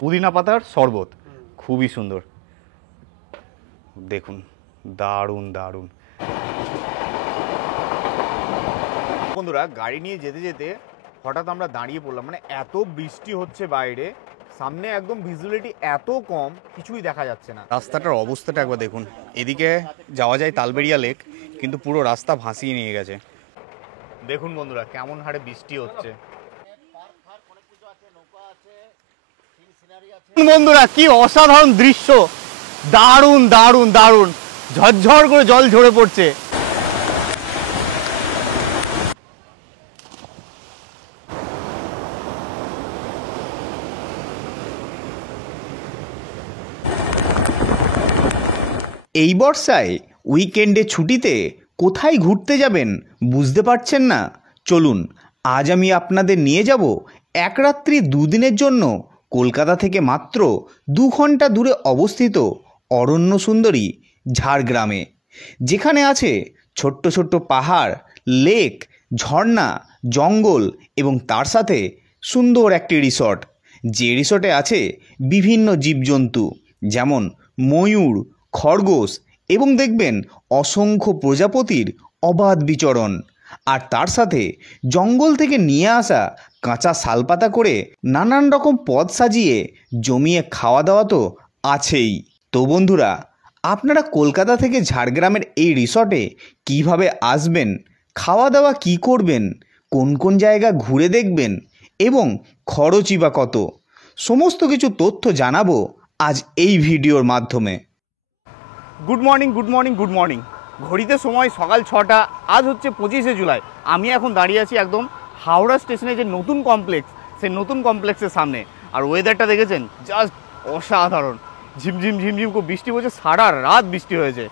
পুদিনা পাতার শরবত, খুবই সুন্দর। দেখুন, দারুণ দারুণ। বন্ধুরা, গাড়ি নিয়ে যেতে যেতে হঠাৎ আমরা দাঁড়িয়ে পড়লাম, মানে এত বৃষ্টি হচ্ছে বাইরে, সামনে একদম ভিজিবিলিটি এত কম, কিছুই দেখা যাচ্ছে না। রাস্তাটার অবস্থাটা একবার দেখুন। এদিকে যাওয়া যায় তালবেড়িয়া লেক, কিন্তু পুরো রাস্তা ভাসিয়ে নিয়ে গেছে। দেখুন বন্ধুরা, কেমন হারে বৃষ্টি হচ্ছে। বন্ধুরা, কি অসাধারণ দৃশ্য, দারুণ দারুণ দারুণ, ঝরঝর করে জল ঝরে পড়ছে। এই বর্ষায় উইকেন্ডে ছুটিতে কোথায় ঘুরতে যাবেন বুঝতে পারছেন না? চলুন, আজ আমি আপনাদের নিয়ে যাব এক রাত্রি দুদিনের জন্য কলকাতা থেকে মাত্র 2 ঘন্টা দূরে অবস্থিত অরণ্য সুন্দরী ঝাড়গ্রামে, যেখানে আছে ছোট্ট ছোট্ট পাহাড়, লেক, ঝর্ণা, জঙ্গল এবং তার সাথে সুন্দর একটি রিসর্ট। যে রিসর্টে আছে বিভিন্ন জীবজন্তু, যেমন ময়ূর, খরগোশ এবং দেখবেন অসংখ্য প্রজাপতির অবাধ বিচরণ। আর তার সাথে জঙ্গল থেকে নিয়ে আসা কাঁচা শালপাতা করে নানান রকম পদ সাজিয়ে জমিয়ে খাওয়া দাওয়া তো আছেই। তো বন্ধুরা, আপনারা কলকাতা থেকে ঝাড়গ্রামের এই রিসর্টে কিভাবে আসবেন, খাওয়া দাওয়া কি করবেন, কোন কোন জায়গা ঘুরে দেখবেন এবং খরচই বা কত, সমস্ত কিছু তথ্য জানাবো আজ এই ভিডিওর মাধ্যমে। Good morning, good morning, good morning. ঘড়িতে সময় সকাল 6টা। আজ হচ্ছে 25শে জুলাই। আমি এখন দাঁড়িয়ে আছি একদম হাওড়া স্টেশনে যে নতুন কমপ্লেক্স, সেই নতুন কমপ্লেক্সের সামনে। আর ওয়েদারটা দেখেছেন, জাস্ট অসাধারণ। ঝিমঝিম ঝিমঝিম খুব বৃষ্টি পড়ছে, সারা রাত বৃষ্টি হয়েছে।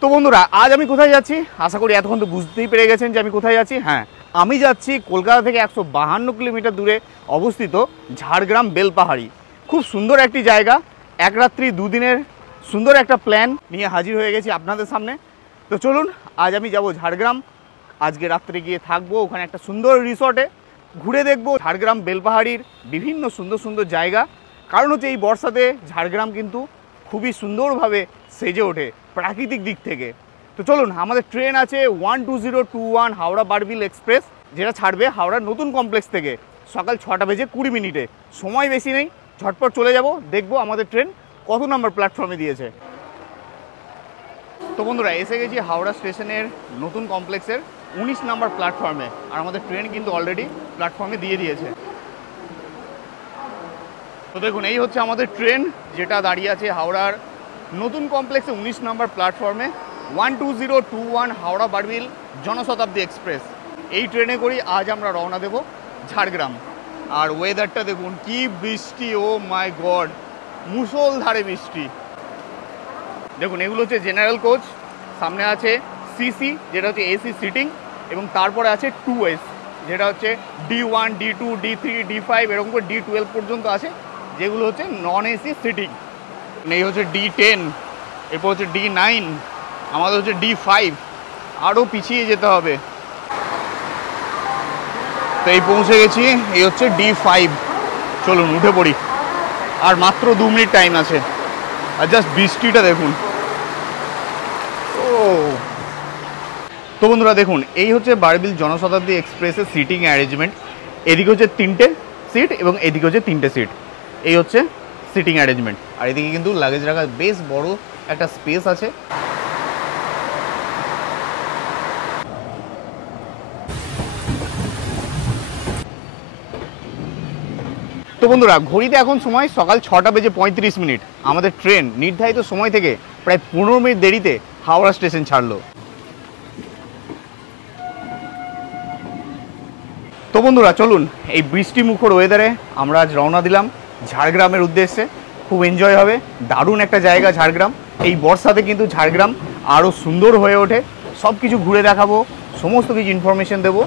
তো বন্ধুরা, আজ আমি কোথায় যাচ্ছি আশা করি এতক্ষণ তো বুঝতেই পেরে গেছেন যে আমি কোথায় যাচ্ছি। হ্যাঁ, আমি যাচ্ছি কলকাতা থেকে 152 কিলোমিটার দূরে অবস্থিত ঝাড়গ্রাম বেলপাহাড়ি। খুব সুন্দর একটি জায়গা, এক রাত্রি দুদিনের সুন্দর একটা প্ল্যান নিয়ে হাজির হয়ে গেছি আপনাদের সামনে। তো চলুন, আজ আমি যাব ঝাড়গ্রাম। আজকে রাত্রে গিয়ে থাকবো ওখানে একটা সুন্দর রিসর্টে, ঘুরে দেখবো ঝাড়গ্রাম বেলপাহাড়ির বিভিন্ন সুন্দর সুন্দর জায়গা। কারণ হচ্ছে এই বর্ষাতে ঝাড়গ্রাম কিন্তু খুবই সুন্দরভাবে সেজে ওঠে প্রাকৃতিক দিক থেকে। তো চলুন, আমাদের ট্রেন আছে 12021 হাওড়া বারবিল এক্সপ্রেস, যেটা ছাড়বে হাওড়ার নতুন কমপ্লেক্স থেকে সকাল 6টা বেজে 20 মিনিটে। সময় বেশি নেই, ঝটপট চলে যাব, দেখবো আমাদের ট্রেন কত নম্বর প্ল্যাটফর্মে দিয়েছে। তো বন্ধুরা, এসে গেছি হাওড়া স্টেশনের নতুন কমপ্লেক্সের 19 নম্বর প্ল্যাটফর্মে। আর আমাদের ট্রেন কিন্তু অলরেডি প্ল্যাটফর্মে দিয়ে দিয়েছে। তো দেখুন, এই হচ্ছে আমাদের ট্রেন, যেটা দাঁড়িয়ে আছে হাওড়ার নতুন কমপ্লেক্সে 19 নম্বর প্ল্যাটফর্মে। 12021 হাওড়া বারবিল জনশতাব্দী এক্সপ্রেস। এই ট্রেনে করি আজ আমরা রওনা দেব ঝাড়গ্রাম। আর ওয়েদারটা দেখুন, কি বৃষ্টি, ও মাই গড, মুষলধারে বৃষ্টি। দেখুন, এগুলো হচ্ছে জেনারেল কোচ, সামনে আছে সিসি যেটা হচ্ছে এসি সিটিং, এবং তারপরে আছে 2S যেটা হচ্ছে D1, D2, D3, D5 এরকম করে D12 পর্যন্ত আছে, যেগুলো হচ্ছে নন এসি সিটিং। এই হচ্ছে D10, এরপর হচ্ছে D9, আমাদের হচ্ছে D5, আরও পিছিয়ে যেতে হবে। তো এই পৌঁছে গেছি, এই হচ্ছে D5। চলুন উঠে পড়ি, আর মাত্র 2 মিনিট টাইম আছে। আর জাস্ট বৃষ্টিটা দেখুন। তো বন্ধুরা দেখুন, এই হচ্ছে বারবিল জনশতাব্দী এক্সপ্রেসের সিটিং অ্যারেঞ্জমেন্ট। এদিকে হচ্ছে 3টে সিট এবং এদিকে হচ্ছে 3টে সিট। এই হচ্ছে সিটিং অ্যারেঞ্জমেন্ট। আর এদিকে কিন্তু লাগেজ রাখার বেশ বড় একটা স্পেস আছে। তো বন্ধুরা, ঘড়িতে এখন সময় সকাল 6টা বেজে 35 মিনিট। আমাদের ট্রেন নির্ধারিত সময় থেকে প্রায় 15 মিনিট দেরিতে হাওড়া স্টেশন ছাড়লো। তো বন্ধুরা চলুন, এই বৃষ্টি মুখর ওয়েদারে আমরা আজ রওনা দিলাম ঝাড়গ্রামের উদ্দেশ্যে। খুব এনজয় হবে, দারুণ একটা জায়গা ঝাড়গ্রাম। এই বর্ষাতে কিন্তু ঝাড়গ্রাম আরও সুন্দর হয়ে ওঠে। সব কিছু ঘুরে দেখাবো, সমস্ত কিছু ইনফরমেশন দেবো।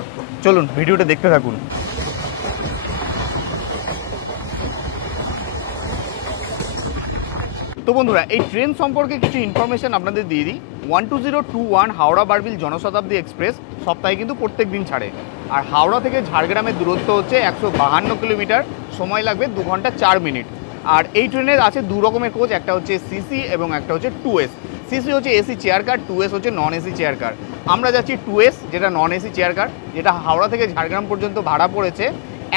চলুন ভিডিওটা দেখতে থাকুন। তো বন্ধুরা, এই ট্রেন সম্পর্কে কিছু ইনফরমেশন আপনাদের দিয়ে দিই। 12021 হাওড়া বারবিল জনশতাব্দী এক্সপ্রেস সপ্তাহে কিন্তু প্রত্যেক দিন ছাড়ে। আর হাওড়া থেকে ঝাড়গ্রামের দূরত্ব হচ্ছে 152 কিলোমিটার, সময় লাগবে 2 ঘন্টা 4 মিনিট। আর এই ট্রেনের আছে দু রকমের কোচ, একটা হচ্ছে সিসি এবং একটা হচ্ছে 2S। সিসি হচ্ছে এসি চেয়ার কার, 2S হচ্ছে নন এসি চেয়ার কার। আমরা যাচ্ছি 2S, যেটা নন এসি চেয়ার কার, যেটা হাওড়া থেকে ঝাড়গ্রাম পর্যন্ত ভাড়া পড়েছে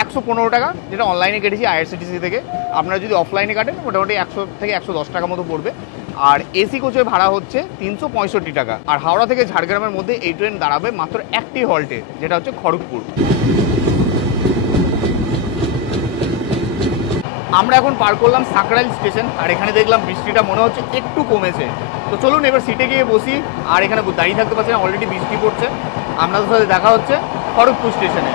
115 টাকা, যেটা অনলাইনে কেটেছি আইআরসিটিসি থেকে। আপনারা যদি অফলাইনে কাটেন মোটামুটি 100 থেকে 110 টাকা মতো পড়বে। আর এসি কোচের ভাড়া হচ্ছে 365 টাকা। আর হাওড়া থেকে ঝাড়গ্রামের মধ্যে এই ট্রেন দাঁড়াবে মাত্র একটি হল্টে, যেটা হচ্ছে খড়গপুর। আমরা এখন পার করলাম সাকরাইল স্টেশন, আর এখানে দেখলাম বৃষ্টিটা মনে হচ্ছে একটু কমেছে। তো চলুন এবার সিটে গিয়ে বসি, আর এখানে দাঁড়িয়ে থাকতে পারছি না, অলরেডি বৃষ্টি পড়ছে। আপনাদের সাথে দেখা হচ্ছে খড়গপুর স্টেশনে।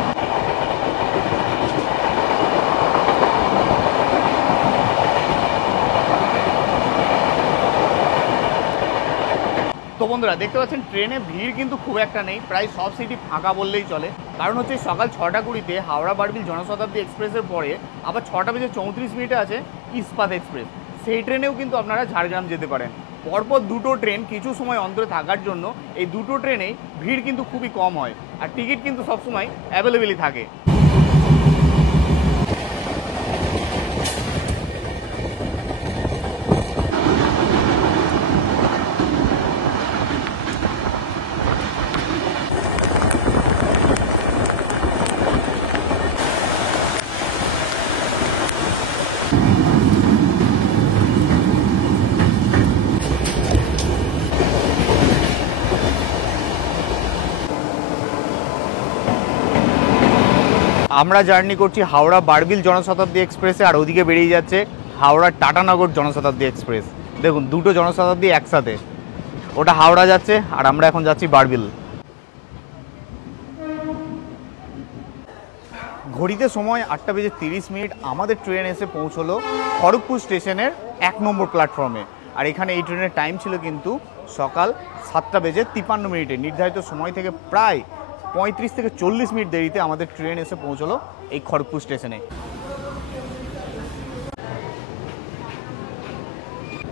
তো বন্ধুরা দেখতে পাচ্ছেন ট্রেনে ভিড় কিন্তু খুব একটা নেই, প্রায় সব সিটি ফাঁকা বললেই চলে। কারণ হচ্ছে সকাল 6:20 হাওড়া বারবিল জনশতাব্দী এক্সপ্রেসের পরে আবার 6:34 আছে ইস্পাত এক্সপ্রেস। সেই ট্রেনেও কিন্তু আপনারা ঝাড়গ্রাম যেতে পারেন। পরপর দুটো ট্রেন কিছু সময় অন্তরে থাকার জন্য এই দুটো ট্রেনেই ভিড় কিন্তু খুবই কম হয়, আর টিকিট কিন্তু সবসময় অ্যাভেলেবেলই থাকে। আমরা জার্নি করছি হাওড়া বারবিল জনশতাব্দী এক্সপ্রেসে, আর ওদিকে বেরিয়ে যাচ্ছে হাওড়া টাটানগর জনশতাব্দী এক্সপ্রেস। দেখুন দুটো জনশতাব্দী একসাথে, ওটা হাওড়া যাচ্ছে আর আমরা এখন যাচ্ছি বারবিল। ঘড়িতে সময় 8:30। আমাদের ট্রেন এসে পৌঁছলো খড়গপুর স্টেশনের 1 নম্বর প্ল্যাটফর্মে। আর এখানে এই ট্রেনের টাইম ছিল কিন্তু সকাল 7:53। নির্ধারিত সময় থেকে প্রায় 35 থেকে 40 মিনিট দেরিতে আমাদের ট্রেন এসে পৌঁছলো এই খড়গপুর স্টেশনে।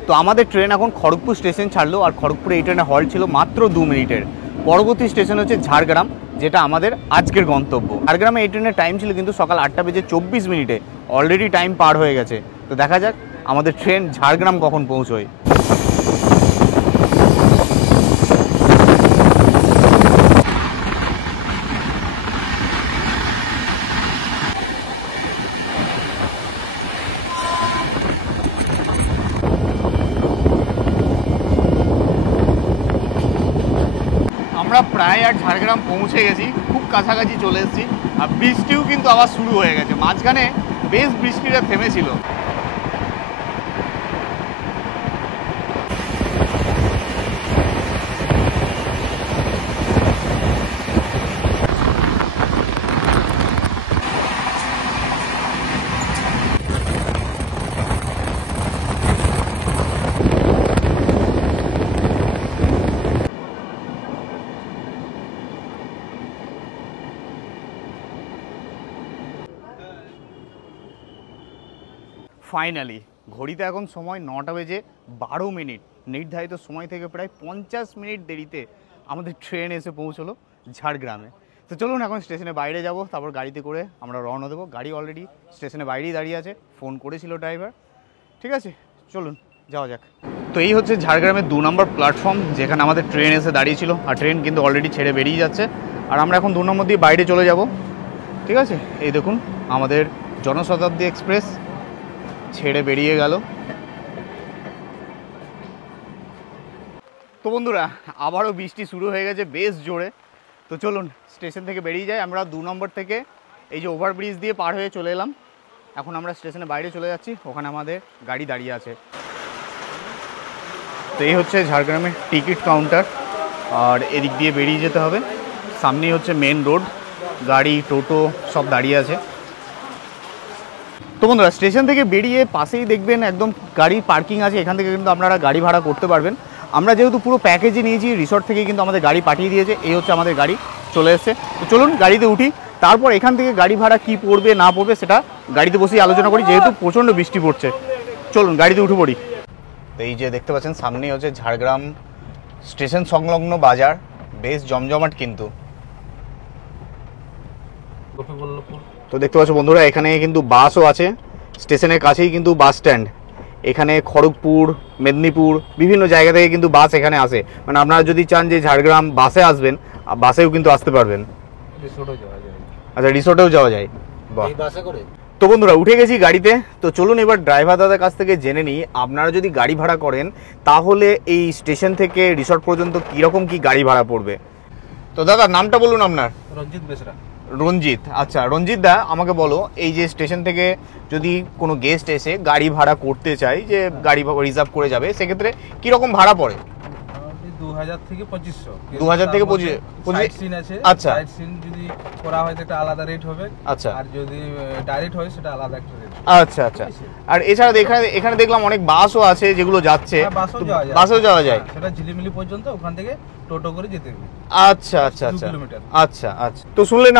তো আমাদের ট্রেন এখন খড়গপুর স্টেশন ছাড়লো, আর খড়গপুরে এই ট্রেনে হল্ট ছিল মাত্র 2 মিনিটের। পরবর্তী স্টেশন হচ্ছে ঝাড়গ্রাম, যেটা আমাদের আজকের গন্তব্য। ঝাড়গ্রামে এই ট্রেনের টাইম ছিল কিন্তু সকাল 8:24। অলরেডি টাইম পার হয়ে গেছে। তো দেখা যাক আমাদের ট্রেন ঝাড়গ্রাম কখন পৌঁছয়। আমরা প্রায় আর ঝাড়গ্রাম পৌঁছে গেছি, খুব কাছাকাছি চলে এসেছি। আর বৃষ্টিও কিন্তু আবার শুরু হয়ে গেছে, মাঝখানে বেশ বৃষ্টিটা থেমেছিল। ফাইনালি ঘড়িতে এখন সময় 9:12। নির্ধারিত সময় থেকে প্রায় 50 মিনিট দেরিতে আমাদের ট্রেন এসে পৌঁছলো ঝাড়গ্রামে। তো চলুন এখন স্টেশনে বাইরে যাব, তারপর গাড়িতে করে আমরা রওনা দেবো। গাড়ি অলরেডি স্টেশনে বাইরেই দাঁড়িয়ে আছে, ফোন করেছিল ড্রাইভার। ঠিক আছে চলুন যাওয়া যাক। তো এই হচ্ছে ঝাড়গ্রামের 2 নম্বর প্ল্যাটফর্ম, যেখানে আমাদের ট্রেন এসে দাঁড়িয়েছিল। আর ট্রেন কিন্তু অলরেডি ছেড়ে বেরিয়ে যাচ্ছে, আর আমরা এখন 2 নম্বর দিয়ে বাইরে চলে যাব। ঠিক আছে, এই দেখুন আমাদের জনশতাব্দী এক্সপ্রেস ছেড়ে বেরিয়ে গেল। তো বন্ধুরা আবারও বৃষ্টি শুরু হয়ে গেছে বেশ জোরে। তো চলুন স্টেশন থেকে বেরিয়ে যাই। আমরা 2 নম্বর থেকে এই যে ওভারব্রিজ দিয়ে পার হয়ে চলে এলাম। এখন আমরা স্টেশনের বাইরে চলে যাচ্ছি, ওখানে আমাদের গাড়ি দাঁড়িয়ে আছে। তো এই হচ্ছে ঝাড়গ্রামের টিকিট কাউন্টার, আর এদিক দিয়ে বেরিয়ে যেতে হবে। সামনেই হচ্ছে মেন রোড, গাড়ি টোটো সব দাঁড়িয়ে আছে। তো বন্ধুরা স্টেশন থেকে বেরিয়ে পাশেই দেখবেন একদম গাড়ি পার্কিং আছে, এখান থেকে কিন্তু আপনারা গাড়ি ভাড়া করতে পারবেন। আমরা যেহেতু পুরো প্যাকেজে নিয়েছি, রিসর্ট থেকে কিন্তু আমাদের গাড়ি পাঠিয়ে দিয়েছে। এই হচ্ছে আমাদের গাড়ি চলে এসছে। তো চলুন গাড়িতে উঠি, তারপর এখান থেকে গাড়ি ভাড়া কি পড়বে না পড়বে সেটা গাড়িতে বসেই আলোচনা করি, যেহেতু প্রচণ্ড বৃষ্টি পড়ছে। চলুন গাড়িতে উঠে পড়ি। তো এই যে দেখতে পাচ্ছেন সামনেই হচ্ছে ঝাড়গ্রাম স্টেশন সংলগ্ন বাজার, বেশ জমজমাট কিন্তু। তো দেখতে পাচ্ছ বন্ধুরা এখানে কিন্তু বাসও আছে, স্টেশনের কাছেই কিন্তু বাস স্ট্যান্ড। এখানে খড়গপুর, মেদিনীপুর বিভিন্ন জায়গা থেকে কিন্তু বাস এখানে আসে। মানে আপনারা যদি চান যে ঝাড়গ্রাম বাসে আসবেন, বাসেও কিন্তু আসতে পারবেন। আচ্ছা, রিসোর্টেও যাওয়া যায়। বাহ। তো বন্ধুরা উঠে গেছি গাড়িতে। তো চলুন এবার ড্রাইভার দাদার কাছ থেকে জেনে নিই, আপনারা যদি গাড়ি ভাড়া করেন তাহলে এই স্টেশন থেকে রিসোর্ট পর্যন্ত কীরকম কি গাড়ি ভাড়া পড়বে। তো দাদা নামটা বলুন আপনার। রঞ্জিত বেসরা। রঞ্জিত, আচ্ছা রঞ্জিত দা আমাকে বলো, এই যে স্টেশন থেকে যদি কোনো গেস্ট এসে গাড়ি ভাড়া করতে চায়, যে গাড়ি রিজার্ভ করে যাবে, সেক্ষেত্রে কীরকম ভাড়া পড়ে? 2000 থেকে 2500। 2000 থেকে 2500 সিন আছে। আচ্ছা, সাইড সিন যদি করা হয় সেটা আলাদা রেট হবে। আচ্ছা, আর যদি ডাইরেক্ট হয় সেটা আলাদা একটা রেট। আচ্ছা আচ্ছা। আর এছাড়া এখানে দেখলাম অনেক বাসও আছে যেগুলো যাচ্ছে। বাসেও যাওয়া যায়। সেটা ঝিলিমিলি পর্যন্ত, ওখান থেকে টোটো করে যেতে হবে। আচ্ছা আচ্ছা আচ্ছা আচ্ছা আচ্ছা। তো শুনলেন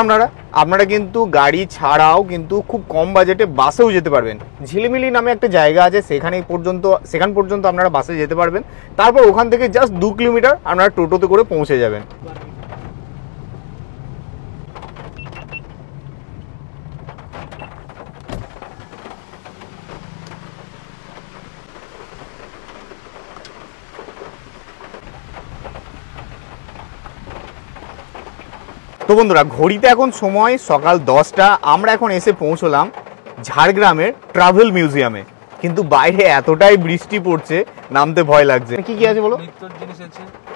আপনারা কিন্তু গাড়ি ছাড়াও কিন্তু খুব কম বাজেটে বাসেও যেতে পারবেন। ঝিলিমিলি নামে একটা জায়গা আছে, সেখান পর্যন্ত আপনারা বাসে যেতে পারবেন। তারপর ওখান থেকে জাস্ট 2 কিলোমিটার আপনারা টোটোতে করে পৌঁছে যাবেন। তো বন্ধুরা ঘড়িতে এখন সময় সকাল 10টা। আমরা এখন এসে পৌঁছলাম ঝাড়গ্রামের ট্রাভেল মিউজিয়ামে। কিন্তু বাইরে এতটাই বৃষ্টি পড়ছে, নামতে ভয় লাগছে। কি কি আছে বলো?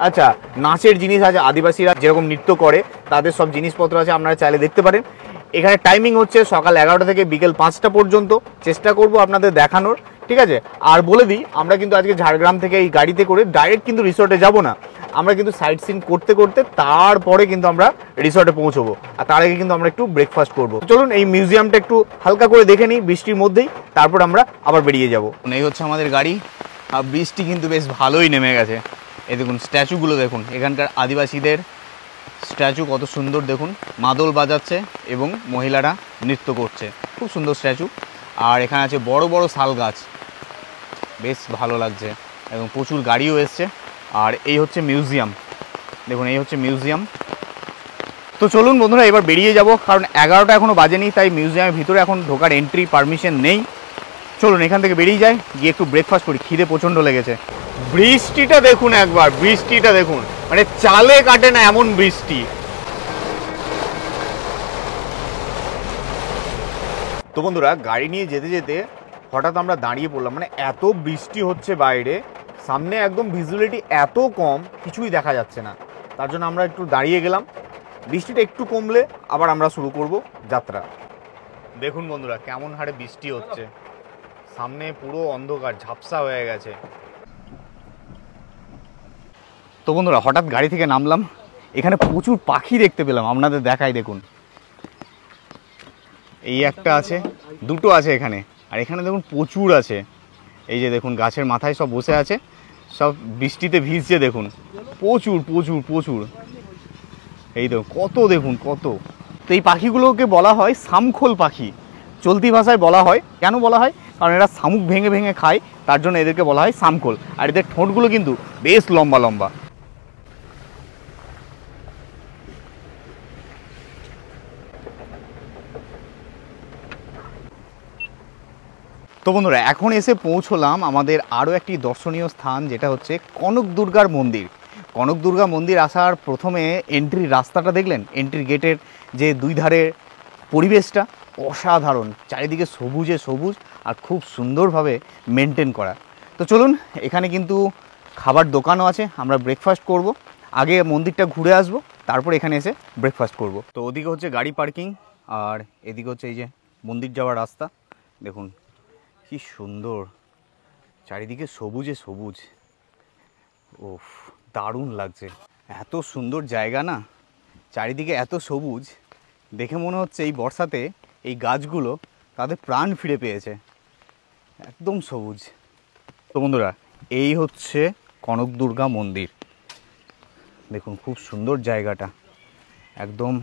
আচ্ছা, নাচের জিনিস আছে, আদিবাসীরা যেরকম নৃত্য করে তাদের সব জিনিসপত্র আছে, আপনারা চাইলে দেখতে পারেন। এখানে টাইমিং হচ্ছে সকাল 11টা থেকে বিকেল 5টা পর্যন্ত। চেষ্টা করব আপনাদের দেখানোর, ঠিক আছে? আর বলে দিই, আমরা কিন্তু আজকে ঝাড়গ্রাম থেকে এই গাড়িতে করে ডাইরেক্ট কিন্তু রিসোর্টে যাব না। আমরা কিন্তু সাইট সিন করতে করতে তারপরে কিন্তু আমরা রিসোর্টে পৌঁছবো। আর তার আগে কিন্তু আমরা একটু ব্রেকফাস্ট করবো। চলুন এই মিউজিয়ামটা একটু হালকা করে দেখে নিই বৃষ্টির মধ্যেই, তারপর আমরা আবার বেরিয়ে যাব। এই হচ্ছে আমাদের গাড়ি। আর বৃষ্টি কিন্তু বেশ ভালোই নেমে গেছে। এই দেখুন স্ট্যাচুগুলো দেখুন, এখানকার আদিবাসীদের স্ট্যাচু কত সুন্দর দেখুন, মাদল বাজাচ্ছে এবং মহিলারা নৃত্য করছে, খুব সুন্দর স্ট্যাচু। আর এখানে আছে বড় বড় শাল গাছ, বেশ ভালো লাগছে, এবং প্রচুর গাড়িও এসছে। আর এই হচ্ছে মিউজিয়াম, দেখুন এই হচ্ছে মিউজিয়াম। তো চলুন বন্ধুরা এবার বেরিয়ে যাব, কারণ 11টা এখনও বাজেনি, তাই মিউজিয়ামের ভিতরে এখন ঢোকার এন্ট্রি পারমিশন নেই। চলুন এখান থেকে বেরিয়ে যাই, গিয়ে একটু ব্রেকফাস্ট করি, খিদে প্রচণ্ড লেগেছে। বৃষ্টিটা দেখুন একবার, বৃষ্টিটা দেখুন, মানে চালে কাটে না এমন বৃষ্টি। তো বন্ধুরা গাড়ি নিয়ে যেতে যেতে হঠাৎ আমরা দাঁড়িয়ে পড়লাম, মানে এত বৃষ্টি হচ্ছে বাইরে, সামনে একদম ভিজিবিলিটি এত কম, কিছুই দেখা যাচ্ছে না। তার জন্য আমরা একটু দাঁড়িয়ে গেলাম। বৃষ্টিটা একটু কমলে আবার আমরা শুরু করব যাত্রা। দেখুন বন্ধুরা কেমন হারে বৃষ্টি হচ্ছে, সামনে পুরো অন্ধকার, ঝাপসা হয়ে গেছে। তো বন্ধুরা হঠাৎ গাড়ি থেকে নামলাম, এখানে প্রচুর পাখি দেখতে পেলাম, আপনাদের দেখাই দেখুন। এই একটা আছে, দুটো আছে এখানে, আর এখানে দেখুন প্রচুর আছে। এই যে দেখুন গাছের মাথায় সব বসে আছে, সব বৃষ্টিতে ভিজছে, দেখুন প্রচুর প্রচুর প্রচুর। এই দেখুন কত, দেখুন কত। তো এই পাখিগুলোকে বলা হয় শামখোল পাখি, চলতি ভাষায় বলা হয়। কেন বলা হয়? কারণ এরা শামুক ভেঙে ভেঙে খায়, তার জন্য এদেরকে বলা হয় শামখোল। আর এদের ঠোঁটগুলো কিন্তু বেশ লম্বা লম্বা। তো বন্ধুরা এখন এসে পৌঁছলাম আমাদের আরও একটি দর্শনীয় স্থান, যেটা হচ্ছে কনক দুর্গার মন্দির। কনক দুর্গা মন্দির আসার প্রথমে এন্ট্রির রাস্তাটা দেখলেন, এন্ট্রি গেটের যে দুই ধারে পরিবেশটা অসাধারণ, চারিদিকে সবুজে সবুজ আর খুব সুন্দরভাবে মেনটেন করা। তো চলুন এখানে কিন্তু খাবার দোকানও আছে, আমরা ব্রেকফাস্ট করব। আগে মন্দিরটা ঘুরে আসব, তারপর এখানে এসে ব্রেকফাস্ট করব। তো ওদিকে হচ্ছে গাড়ি পার্কিং, আর এদিকে হচ্ছে এই যে মন্দির যাওয়ার রাস্তা। দেখুন কি সুন্দর, চারিদিকে সবুজে সবুজ, ওফ দারুণ লাগছে। এত সুন্দর জায়গা না, চারিদিকে এত সবুজ, দেখে মনে হচ্ছে এই বর্ষাতে এই গাছগুলো তাদের প্রাণ ফিরে পেয়েছে, একদম সবুজ। তো বন্ধুরা এই হচ্ছে কনক দুর্গা মন্দির, দেখুন খুব সুন্দর জায়গাটা, একদম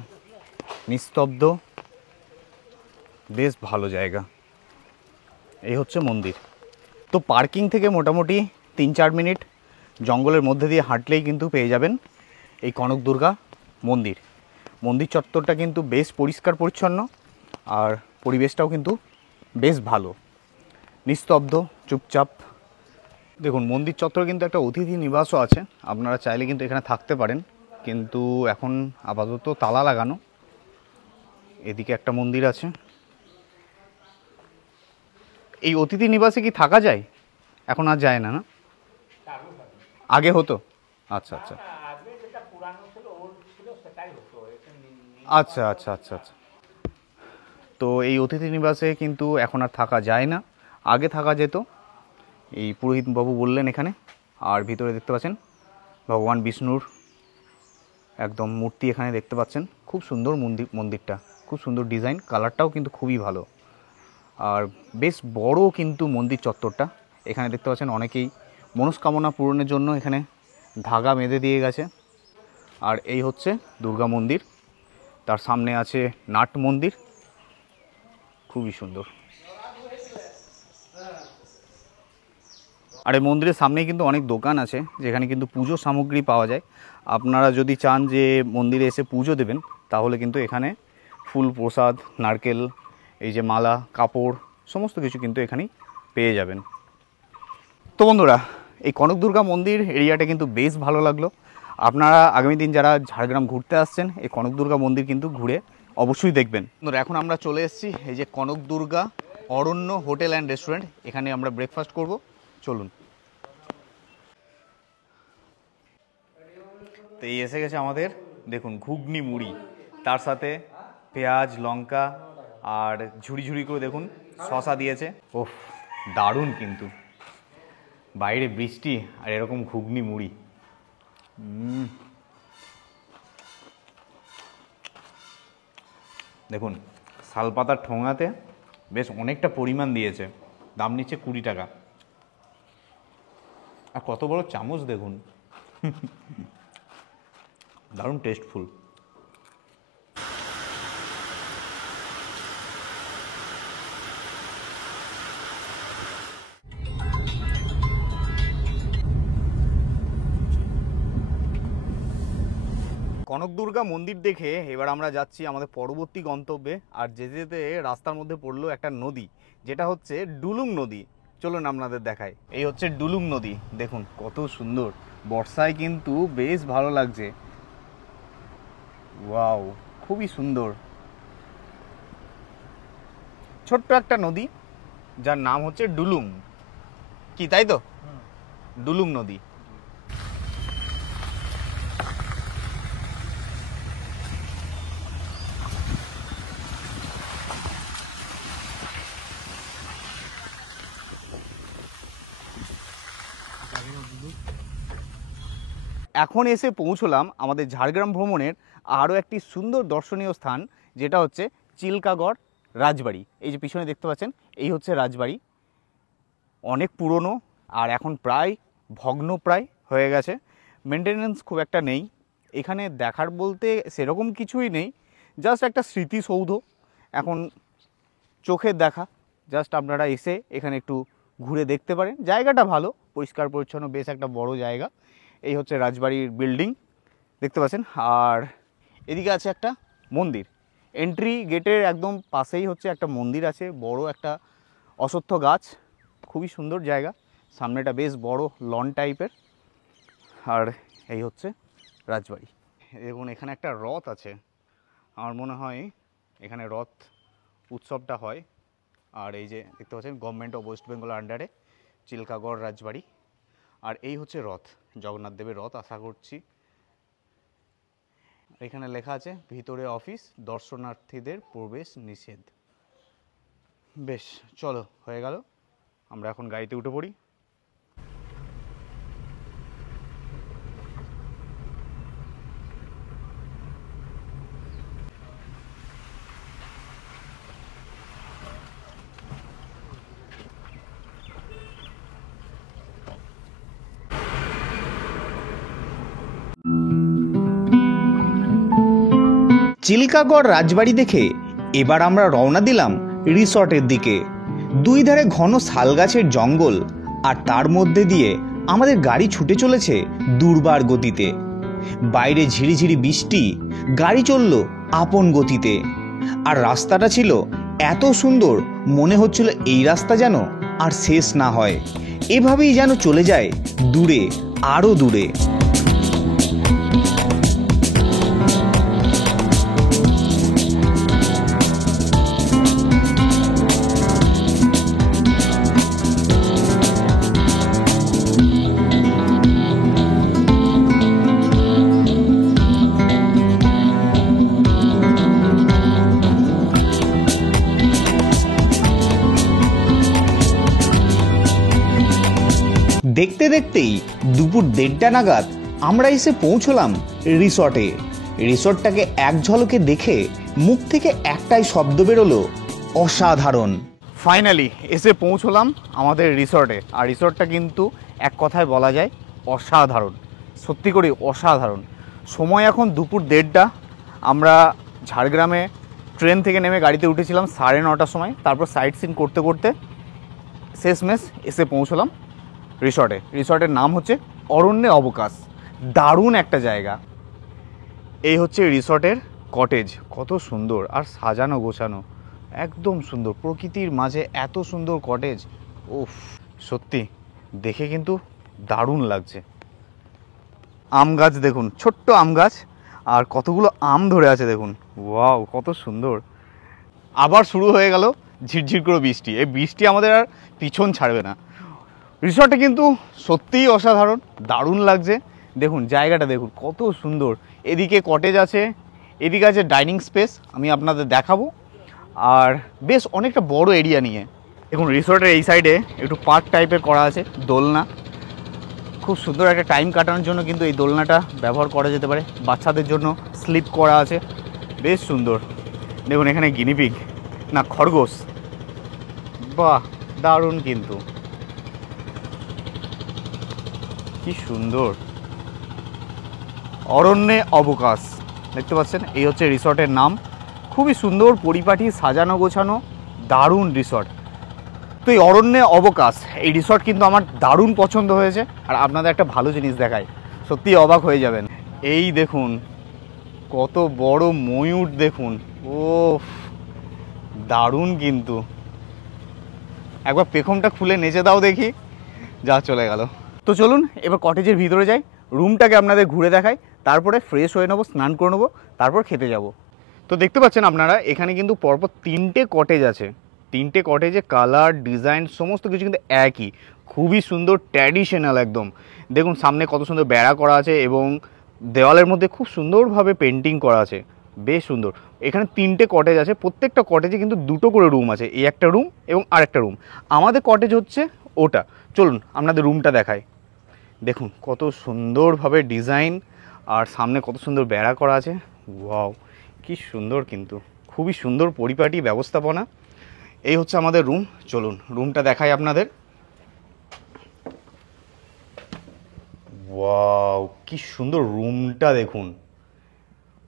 নিস্তব্ধ, বেশ ভালো জায়গা। এই হচ্ছে মন্দির। তো পার্কিং থেকে মোটামুটি 3-4 মিনিট জঙ্গলের মধ্যে দিয়ে হাঁটলেই কিন্তু পেয়ে যাবেন এই কনক দুর্গা মন্দির। মন্দির চত্বরটা কিন্তু বেশ পরিষ্কার পরিচ্ছন্ন, আর পরিবেশটাও কিন্তু বেশ ভালো। নিস্তব্ধ, চুপচাপ। দেখুন মন্দির চত্বরে কিন্তু একটা অতিথি নিবাসও আছে, আপনারা চাইলে কিন্তু এখানে থাকতে পারেন, কিন্তু এখন আপাতত তালা লাগানো। এদিকে একটা মন্দির আছে। এই অতিথি নিবাসে কি থাকা যায়? এখন আর যায় না, না? আগে হতো? আচ্ছা আচ্ছা আচ্ছা আচ্ছা আচ্ছা আচ্ছা। তো এই অতিথি নিবাসে কিন্তু এখন আর থাকা যায় না, আগে থাকা যেত। এই পুরোহিত বাবু বললেন এখানে। আর ভিতরে দেখতে পাচ্ছেন ভগবান বিষ্ণুর একদম মূর্তি এখানে দেখতে পাচ্ছেন। খুব সুন্দর মন্দিরটা, খুব সুন্দর ডিজাইন, কালারটাও কিন্তু খুবই ভালো। আর বেশ বড় কিন্তু মন্দির চত্বরটা। এখানে দেখতে পাচ্ছেন অনেকেই মনস্কামনা পূরণের জন্য এখানে ধাগা বেঁধে দিয়ে গেছে। আর এই হচ্ছে দুর্গা মন্দির, তার সামনে আছে নাট মন্দির, খুবই সুন্দর। আর এই মন্দিরের সামনেই কিন্তু অনেক দোকান আছে যেখানে কিন্তু পুজো সামগ্রী পাওয়া যায়। আপনারা যদি চান যে মন্দিরে এসে পুজো দেবেন তাহলে কিন্তু এখানে ফুল প্রসাদ, নারকেল, এই যে মালা, কাপড়, সমস্ত কিছু কিন্তু এখানেই পেয়ে যাবেন। তো বন্ধুরা, এই কনক দুর্গা মন্দির এরিয়াটা কিন্তু বেশ ভালো লাগলো। আপনারা আগামী দিন যারা ঝাড়গ্রাম ঘুরতে আসছেন এই কনক দুর্গা মন্দির কিন্তু ঘুরে অবশ্যই দেখবেন। বন্ধুরা, এখন আমরা চলে এসেছি এই যে কনক দুর্গা অরণ্য হোটেল অ্যান্ড রেস্টুরেন্ট, এখানে আমরা ব্রেকফাস্ট করব। চলুন। তো এই এসে গেছে আমাদের, দেখুন, ঘুগনি মুড়ি, তার সাথে পেঁয়াজ, লঙ্কা আর ঝুড়ি ঝুড়ি করে দেখুন শসা দিয়েছে। ওফ, দারুণ কিন্তু। বাইরে বৃষ্টি আর এরকম ঘুগনি মুড়ি। দেখুন শালপাতার ঠোঙাতে বেশ অনেকটা পরিমাণ দিয়েছে, দাম নিচ্ছে 20 টাকা। আর কত বড় চামচ দেখুন, দারুণ টেস্টফুল। কনক দুর্গা মন্দির দেখে এবার আমরা যাচ্ছি আমাদের পরবর্তী গন্তব্যে। আর যেতে যেতে রাস্তার মধ্যে পড়লো একটা নদী, যেটা হচ্ছে ডুলুং নদী। চলুন আপনাদের দেখাই। এই হচ্ছে ডুলুং নদী, দেখুন কত সুন্দর, বর্ষায় কিন্তু বেশ ভালো লাগছে। ওয়াও, খুবই সুন্দর। ছোট্ট একটা নদী যার নাম হচ্ছে ডুলুং, কি তাই তো? ডুলুং নদী। এখন এসে পৌঁছলাম আমাদের ঝাড়গ্রাম ভ্রমণের আরও একটি সুন্দর দর্শনীয় স্থান, যেটা হচ্ছে চিল্কাগড় রাজবাড়ি। এই যে পিছনে দেখতে পাচ্ছেন, এই হচ্ছে রাজবাড়ি। অনেক পুরনো আর এখন প্রায় ভগ্নপ্রায় হয়ে গেছে, মেনটেনেন্স খুব একটা নেই। এখানে দেখার বলতে সেরকম কিছুই নেই, জাস্ট একটা স্মৃতিসৌধ এখন চোখের দেখা। জাস্ট আপনারা এসে এখানে একটু ঘুরে দেখতে পারেন, জায়গাটা ভালো, পরিষ্কার পরিচ্ছন্ন, বেশ একটা বড় জায়গা। এই হচ্ছে রাজবাড়ির বিল্ডিং দেখতে পাচ্ছেন। আর এদিকে আছে একটা মন্দির, এন্ট্রি গেটের একদম পাশেই হচ্ছে একটা মন্দির আছে, বড় একটা অশ্বত্থ গাছ, খুবই সুন্দর জায়গা। সামনেটা বেশ বড় লন টাইপের। আর এই হচ্ছে রাজবাড়ি। দেখুন এখানে একটা রথ আছে, আমার মনে হয় এখানে রথ উৎসবটা হয়। আর এই যে দেখতে পাচ্ছেন গভর্নমেন্ট অফ ওয়েস্ট বেঙ্গল আন্ডারে চিল্কাগড় রাজবাড়ি। আর এই হচ্ছে রথ, জগন্নাথ দেবের রথ আশা করছি। এখানে লেখা আছে ভিতরে অফিস, দর্শনার্থীদের প্রবেশ নিষেধ। বেশ, চলো, হয়ে গেল, আমরা এখন গাড়িতে উঠে পড়ি। চিল্কাগড় রাজবাড়ি দেখে এবার আমরা রওনা দিলাম রিসর্টের দিকে। দুই ধারে ঘন শালগাছের জঙ্গল, আর তার মধ্যে দিয়ে আমাদের গাড়ি ছুটে চলেছে দুর্বার গতিতে। বাইরে ঝিরিঝিরি বৃষ্টি, গাড়ি চলল আপন গতিতে। আর রাস্তাটা ছিল এত সুন্দর, মনে হচ্ছিল এই রাস্তা যেন আর শেষ না হয়। এভাবেই যেন চলে যায় দূরে, আরও দূরে। দেখতে দেখতেই দুপুর 1:30 নাগাদ আমরা এসে পৌঁছলাম রিসর্টে। রিসর্টটাকে এক ঝলকে দেখে মুখ থেকে একটাই শব্দ বেরোলো, অসাধারণ। ফাইনালি এসে পৌঁছলাম আমাদের রিসর্টে। আর রিসর্টটা কিন্তু এক কথায় বলা যায় অসাধারণ, সত্যি করে অসাধারণ। সময় এখন দুপুর 1:30। আমরা ঝাড়গ্রামে ট্রেন থেকে নেমে গাড়িতে উঠেছিলাম 9:30টার সময়। তারপর সাইট সিন করতে করতে শেষমেশ এসে পৌঁছলাম রিসর্টে। রিসর্টের নাম হচ্ছে অরণ্যে অবকাশ। দারুণ একটা জায়গা। এই হচ্ছে রিসর্টের কটেজ, কত সুন্দর আর সাজানো গোছানো, একদম সুন্দর। প্রকৃতির মাঝে এত সুন্দর কটেজ, উফ, সত্যি দেখে কিন্তু দারুণ লাগছে। আম গাছ দেখুন, ছোট্ট আম গাছ, আর কতগুলো আম ধরে আছে দেখুন, ওয়াও কত সুন্দর। আবার শুরু হয়ে গেল ঝিরঝির করে বৃষ্টি। এই বৃষ্টি আমাদের আর পিছন ছাড়বে না। রিসর্টটা কিন্তু সত্যিই অসাধারণ, দারুণ লাগছে। দেখুন জায়গাটা দেখুন কত সুন্দর। এদিকে কটেজ আছে, এদিকে আছে ডাইনিং স্পেস, আমি আপনাদের দেখাবো। আর বেশ অনেকটা বড় এরিয়া নিয়ে। দেখুন রিসর্টের এই সাইডে একটু পার্ক টাইপের করা আছে, দোলনা। খুব সুন্দর একটা টাইম কাটানোর জন্য কিন্তু এই দোলনাটা ব্যবহার করা যেতে পারে। বাচ্চাদের জন্য স্লিপ করা আছে, বেশ সুন্দর। দেখুন এখানে গিনিপিগ না খরগোশ, বাহ দারুণ কিন্তু, কি সুন্দর। অরণ্যে অবকাশ দেখতে পাচ্ছেন, এই হচ্ছে রিসর্টের নাম। খুবই সুন্দর, পরিপাটি, সাজানো গোছানো, দারুণ রিসর্ট। তো এই অরণ্যে অবকাশ এই রিসর্ট কিন্তু আমার দারুণ পছন্দ হয়েছে। আর আপনাদের একটা ভালো জিনিস দেখায়, সত্যি অবাক হয়ে যাবেন। এই দেখুন কত বড় ময়ূর দেখুন, ও দারুণ কিন্তু। একবার পেখমটা খুলে নেচে দাও দেখি, যা চলে গেল। তো চলুন এবার কটেজের ভিতরে যাই, রুমটাকে আপনাদের ঘুরে দেখাই, তারপরে ফ্রেশ হয়ে নেবো, স্নান করে নেবো, তারপর খেতে যাব। তো দেখতে পাচ্ছেন আপনারা এখানে কিন্তু পরপর 3টে কটেজ আছে। 3টে কটেজে কালার, ডিজাইন সমস্ত কিছু কিন্তু একই, খুবই সুন্দর, ট্র্যাডিশনাল একদম। দেখুন সামনে কত সুন্দর বেড়া করা আছে এবং দেওয়ালের মধ্যে খুব সুন্দরভাবে পেন্টিং করা আছে, বেশ সুন্দর। এখানে 3টে কটেজ আছে, প্রত্যেকটা কটেজে কিন্তু 2টো করে রুম আছে, এই একটা রুম এবং আরেকটা রুম। আমাদের কটেজ হচ্ছে ওটা। চলুন আপনাদের রুমটা দেখাই। দেখুন কত সুন্দরভাবে ডিজাইন, আর সামনে কত সুন্দর বেড়া করা আছে, ওয়াও কি সুন্দর কিন্তু, খুবই সুন্দর পরিপাটি ব্যবস্থাপনা। এই হচ্ছে আমাদের রুম, চলুন রুমটা দেখাই আপনাদের। ওয়াও কি সুন্দর রুমটা দেখুন।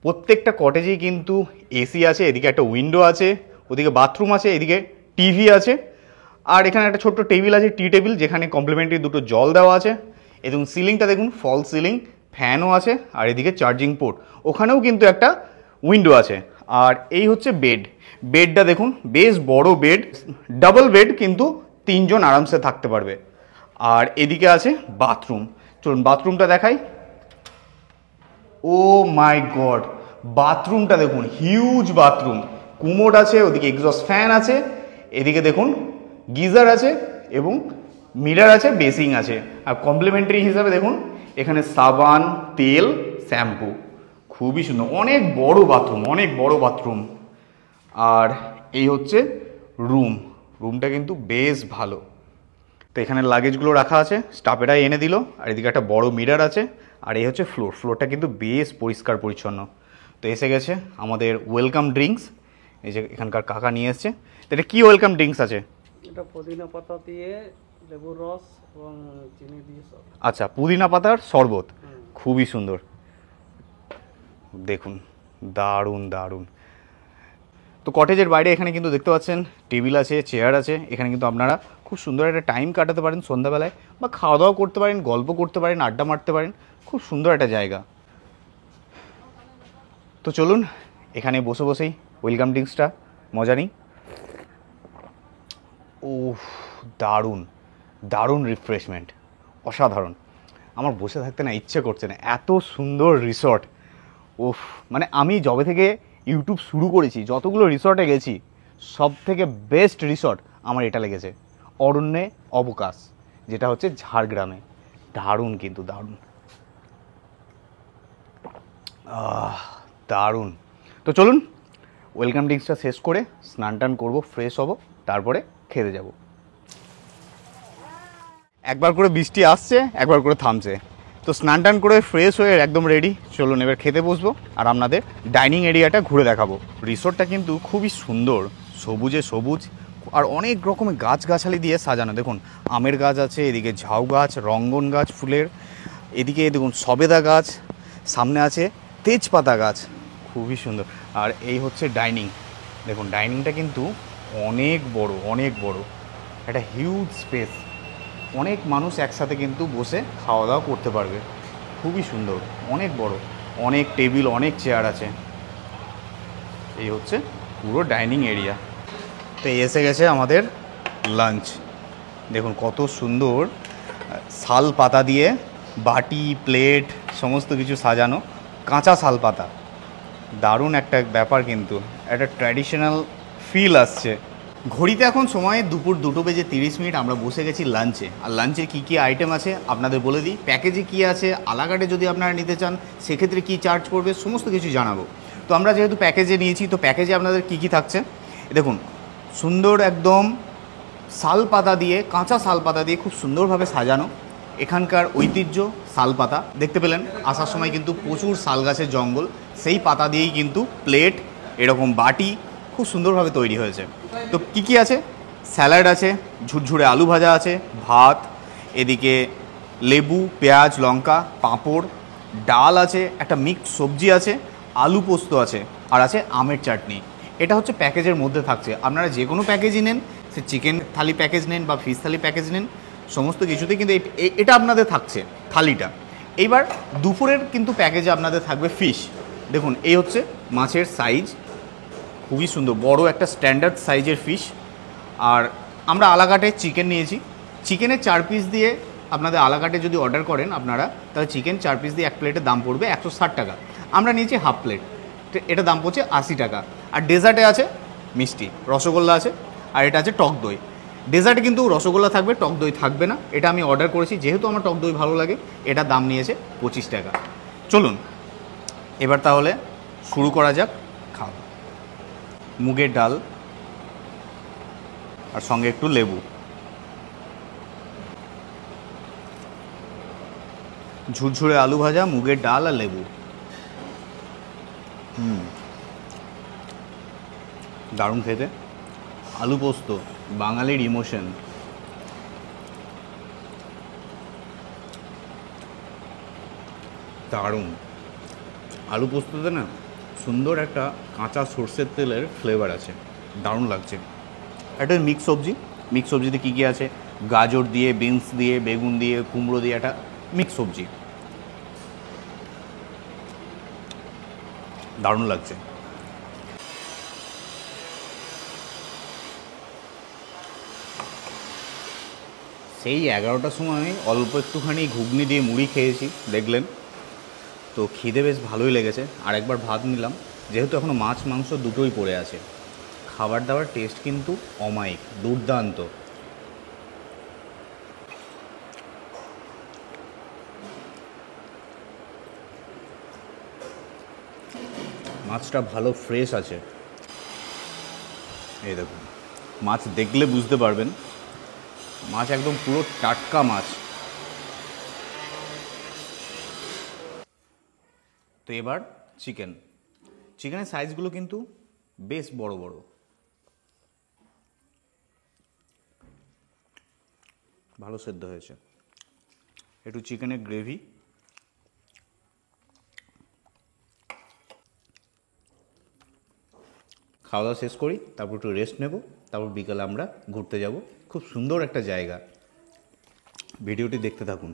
প্রত্যেকটা কটেজেই কিন্তু এসি আছে, এদিকে একটা উইন্ডো আছে, ওদিকে বাথরুম আছে, এদিকে টিভি আছে, আর এখানে একটা ছোট্ট টেবিল আছে, টি টেবিল, যেখানে কমপ্লিমেন্টারি 2টো জল দেওয়া আছে। এবং সিলিংটা দেখুন ফল সিলিং, ফ্যানও আছে, আর এদিকে চার্জিং পোর্ট, ওখানেও কিন্তু একটা উইন্ডো আছে। আর এই হচ্ছে বেড, বেডটা দেখুন বেশ বড় বেড, ডাবল বেড, কিন্তু 3 জন আরামসে থাকতে পারবে। আর এদিকে আছে বাথরুম, চলুন বাথরুমটা দেখাই। ও মাই গড, বাথরুমটা দেখুন, হিউজ বাথরুম, কুমোড আছে, ওদিকে এক্সস্ট ফ্যান আছে, এদিকে দেখুন গিজার আছে এবং মিরার আছে, বেসিং আছে। আর কমপ্লিমেন্টারি হিসাবে দেখুন এখানে সাবান, তেল, শ্যাম্পু, খুবই সুন্দর, অনেক বড় বাথরুম, অনেক বড় বাথরুম। আর এই হচ্ছে রুম, রুমটা কিন্তু বেশ ভালো। তো এখানে লাগেজগুলো রাখা আছে, স্টাফেরাই এনে দিল। আর এদিকে একটা বড় মিরার আছে। আর এই হচ্ছে ফ্লোর, ফ্লোরটা কিন্তু বেশ পরিষ্কার পরিচ্ছন্ন। তো এসে গেছে আমাদের ওয়েলকাম ড্রিঙ্কস, এই যে এখানকার কাকা নিয়ে এসছে। তো এটা কী ওয়েলকাম ড্রিঙ্কস আছে? এটা পুদিনা পাতা দিয়ে লেবুর রস এবং চিনি দিয়ে সব। আচ্ছা, পুদিনা পাতার শরবত, খুবই সুন্দর দেখুন, দারুণ দারুণ। তো কটেজের বাইরে এখানে কিন্তু দেখতে পাচ্ছেন টেবিল আছে, চেয়ার আছে। এখানে কিন্তু আপনারা খুব সুন্দর একটা টাইম কাটাতে পারেন সন্ধ্যাবেলায়, বা খাওয়া দাওয়া করতে পারেন, গল্প করতে পারেন, আড্ডা মারতে পারেন, খুব সুন্দর একটা জায়গা। তো চলুন এখানে বসে বসেই ওয়েলকাম ড্রিঙ্কসটা মজা নিই। উফ, দারুণ দারুণ রিফ্রেশমেন্ট, অসাধারণ। আমার বসে থাকতে না ইচ্ছে করছে না, এত সুন্দর রিসর্ট। উফ, মানে আমি যবে থেকে ইউটিউব শুরু করেছি যতগুলো রিসর্টে গেছি সব থেকে বেস্ট রিসর্ট আমার এটা লেগেছে, অরণ্যে অবকাশ, যেটা হচ্ছে ঝাড়গ্রামে। দারুণ, কিন্তু দারুণ, দারুণ। তো চলুন ওয়েলকাম ড্রিঙ্কসটা শেষ করে স্নান টান করবো, ফ্রেশ হব, তারপরে খেতে যাব। একবার করে বৃষ্টি আসছে, একবার করে থামছে, তো স্নান টান করে ফ্রেশ হয়ে একদম রেডি। চলুন এবার খেতে বসবো আর আপনাদের ডাইনিং এরিয়াটা ঘুরে দেখাবো। রিসোর্টটা কিন্তু খুবই সুন্দর, সবুজে সবুজ, আর অনেক রকমের গাছগাছালি দিয়ে সাজানো। দেখুন আমের গাছ আছে, এদিকে ঝাউ গাছ, রঙ্গন গাছ ফুলের, এদিকে দেখুন সবেদা গাছ, সামনে আছে তেজপাতা গাছ, খুবই সুন্দর। আর এই হচ্ছে ডাইনিং, দেখুন ডাইনিংটা কিন্তু অনেক বড়, অনেক বড়, একটা হিউজ স্পেস, অনেক মানুষ একসাথে কিন্তু বসে খাওয়া দাওয়া করতে পারবে, খুবই সুন্দর, অনেক বড়, অনেক টেবিল, অনেক চেয়ার আছে। এই হচ্ছে পুরো ডাইনিং এরিয়া। তো এসে গেছে আমাদের লাঞ্চ, দেখুন কত সুন্দর শাল পাতা দিয়ে বাটি প্লেট সমস্ত কিছু সাজানো, কাঁচা শাল পাতা, দারুণ একটা ব্যাপার, কিন্তু একটা ট্র্যাডিশনাল ফিল আসছে। ঘড়িতে এখন সময় দুপুর 2:30, আমরা বসে গেছি লাঞ্চে। আর লাঞ্চে কী কী আইটেম আছে আপনাদের বলে দিই, প্যাকেজে কী আছে, আলাকাটে যদি আপনারা নিতে চান সেক্ষেত্রে কী চার্জ পড়বে, সমস্ত কিছু জানাবো। তো আমরা যেহেতু প্যাকেজে নিয়েছি, তো প্যাকেজে আপনাদের কী কী থাকছে দেখুন, সুন্দর একদম শাল পাতা দিয়ে, কাঁচা শাল পাতা দিয়ে খুব সুন্দরভাবে সাজানো, এখানকার ঐতিহ্য শাল পাতা দেখতে পেলেন। আসার সময় কিন্তু প্রচুর শাল গাছের জঙ্গল, সেই পাতা দিয়েই কিন্তু প্লেট, এরকম বাটি খুব সুন্দরভাবে তৈরি হয়েছে। তো কী কী আছে, স্যালাড আছে, ঝুরঝুরে আলু ভাজা আছে, ভাত, এদিকে লেবু, পেঁয়াজ, লঙ্কা, পাঁপড়, ডাল আছে, একটা মিক্স সবজি আছে, আলু পোস্ত আছে, আর আছে আমের চাটনি। এটা হচ্ছে প্যাকেজের মধ্যে থাকছে। আপনারা যে কোনো প্যাকেজই নেন, সে চিকেন থালি প্যাকেজ নেন বা ফিশ থালি প্যাকেজ নেন, সমস্ত কিছুতেই কিন্তু এটা আপনাদের থাকছে থালিটা। এইবার দুপুরের কিন্তু প্যাকেজে আপনাদের থাকবে ফিশ। দেখুন এই হচ্ছে মাছের সাইজ, খুবই সুন্দর, বড় একটা স্ট্যান্ডার্ড সাইজের ফিশ। আর আমরা আলাকাটে চিকেন নিয়েছি, চিকেনের 4 পিস দিয়ে আপনাদের আলাকাটে যদি অর্ডার করেন আপনারা, তাহলে চিকেন 4 পিস দিয়ে এক প্লেটের দাম পড়বে 160 টাকা। আমরা নিয়েছি হাফ প্লেট, এটা দাম পড়ছে 80 টাকা। আর ডেজার্টে আছে মিষ্টি, রসগোল্লা আছে, আর এটা আছে টক দই। ডেজার্টে কিন্তু রসগোল্লা থাকবে, টক দই থাকবে না, এটা আমি অর্ডার করেছি, যেহেতু আমার টক দই ভালো লাগে। এটা দাম নিয়েছে 25 টাকা। চলুন এবার তাহলে শুরু করা যাক খাওয়া। মুগের ডাল আর সঙ্গে একটু লেবু, ঝুরঝুরে আলু ভাজা, মুগের ডাল আর লেবু, দারুণ খেতে। আলু পোস্ত, বাঙালির ইমোশন, দারুণ। আলু পোস্ততে না সুন্দর একটা কাঁচা সর্ষের তেলের ফ্লেভার আছে, দারুণ লাগছে। একটা মিক্স সবজি, মিক্স সবজিতে কী কী আছে, গাজর দিয়ে, বিনস দিয়ে, বেগুন দিয়ে, কুমড়ো দিয়ে একটা মিক্স সবজি, দারুণ লাগছে। সেই 11টার সময় আমি অল্প একটুখানি ঘুগনি দিয়ে মুড়ি খেয়েছি, দেখলেন তো খিদে বেশ ভালোই লেগেছে। আর একবার ভাত নিলাম, যেহেতু এখনও মাছ মাংস দুটোই পড়ে আছে। খাবার দাবার টেস্ট কিন্তু অমায়িক, দুর্দান্ত। মাছটা ভালো ফ্রেশ আছে, এই দেখুন, মাছ দেখলে বুঝতে পারবেন, মাছ একদম পুরো টাটকা মাছ। তো এবার চিকেনের সাইজগুলো কিন্তু বেশ বড় বড়, ভালো সেদ্ধ হয়েছে। একটু চিকেনের গ্রেভি, খাওয়া দাওয়া শেষ করি, তারপর একটু রেস্ট নেব, তারপর বিকালে আমরা ঘুরতে যাব। খুব সুন্দর একটা জায়গা, ভিডিওটি দেখতে থাকুন।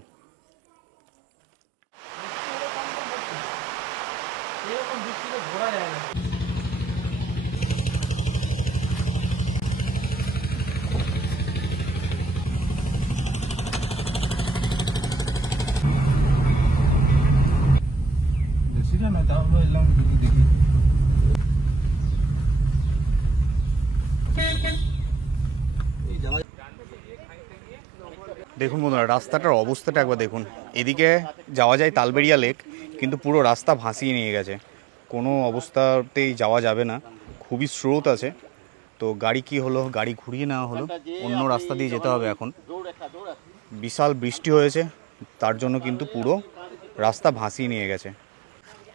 দেখুন বন্ধুরা, রাস্তাটার অবস্থাটা একবার দেখুন। এদিকে যাওয়া যায় তালবেড়িয়া লেক, কিন্তু পুরো রাস্তা ভাসিয়ে নিয়ে গেছে, কোনো অবস্থাতেই যাওয়া যাবে না, খুবই স্রোত আছে। তো গাড়ি কি হলো, গাড়ি ঘুরিয়ে নেওয়া হলো, অন্য রাস্তা দিয়ে যেতে হবে এখন। বিশাল বৃষ্টি হয়েছে, তার জন্য কিন্তু পুরো রাস্তা ভাসিয়ে নিয়ে গেছে।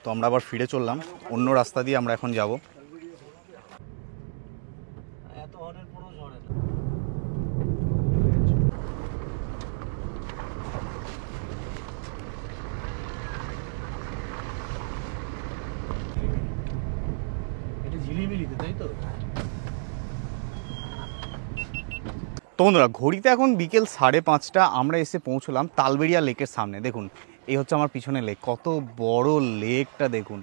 তো আমরা আবার ফিরে চললাম, অন্য রাস্তা দিয়ে আমরা এখন যাব। ঝিলিমিলিতে তাই তো। তো বন্ধুরা, ঘড়িতে এখন বিকেল 5:30, আমরা এসে পৌঁছলাম তালবেড়িয়া লেকের সামনে। দেখুন, এই হচ্ছে আমার পিছনে লেক, কত বড় লেকটা দেখুন,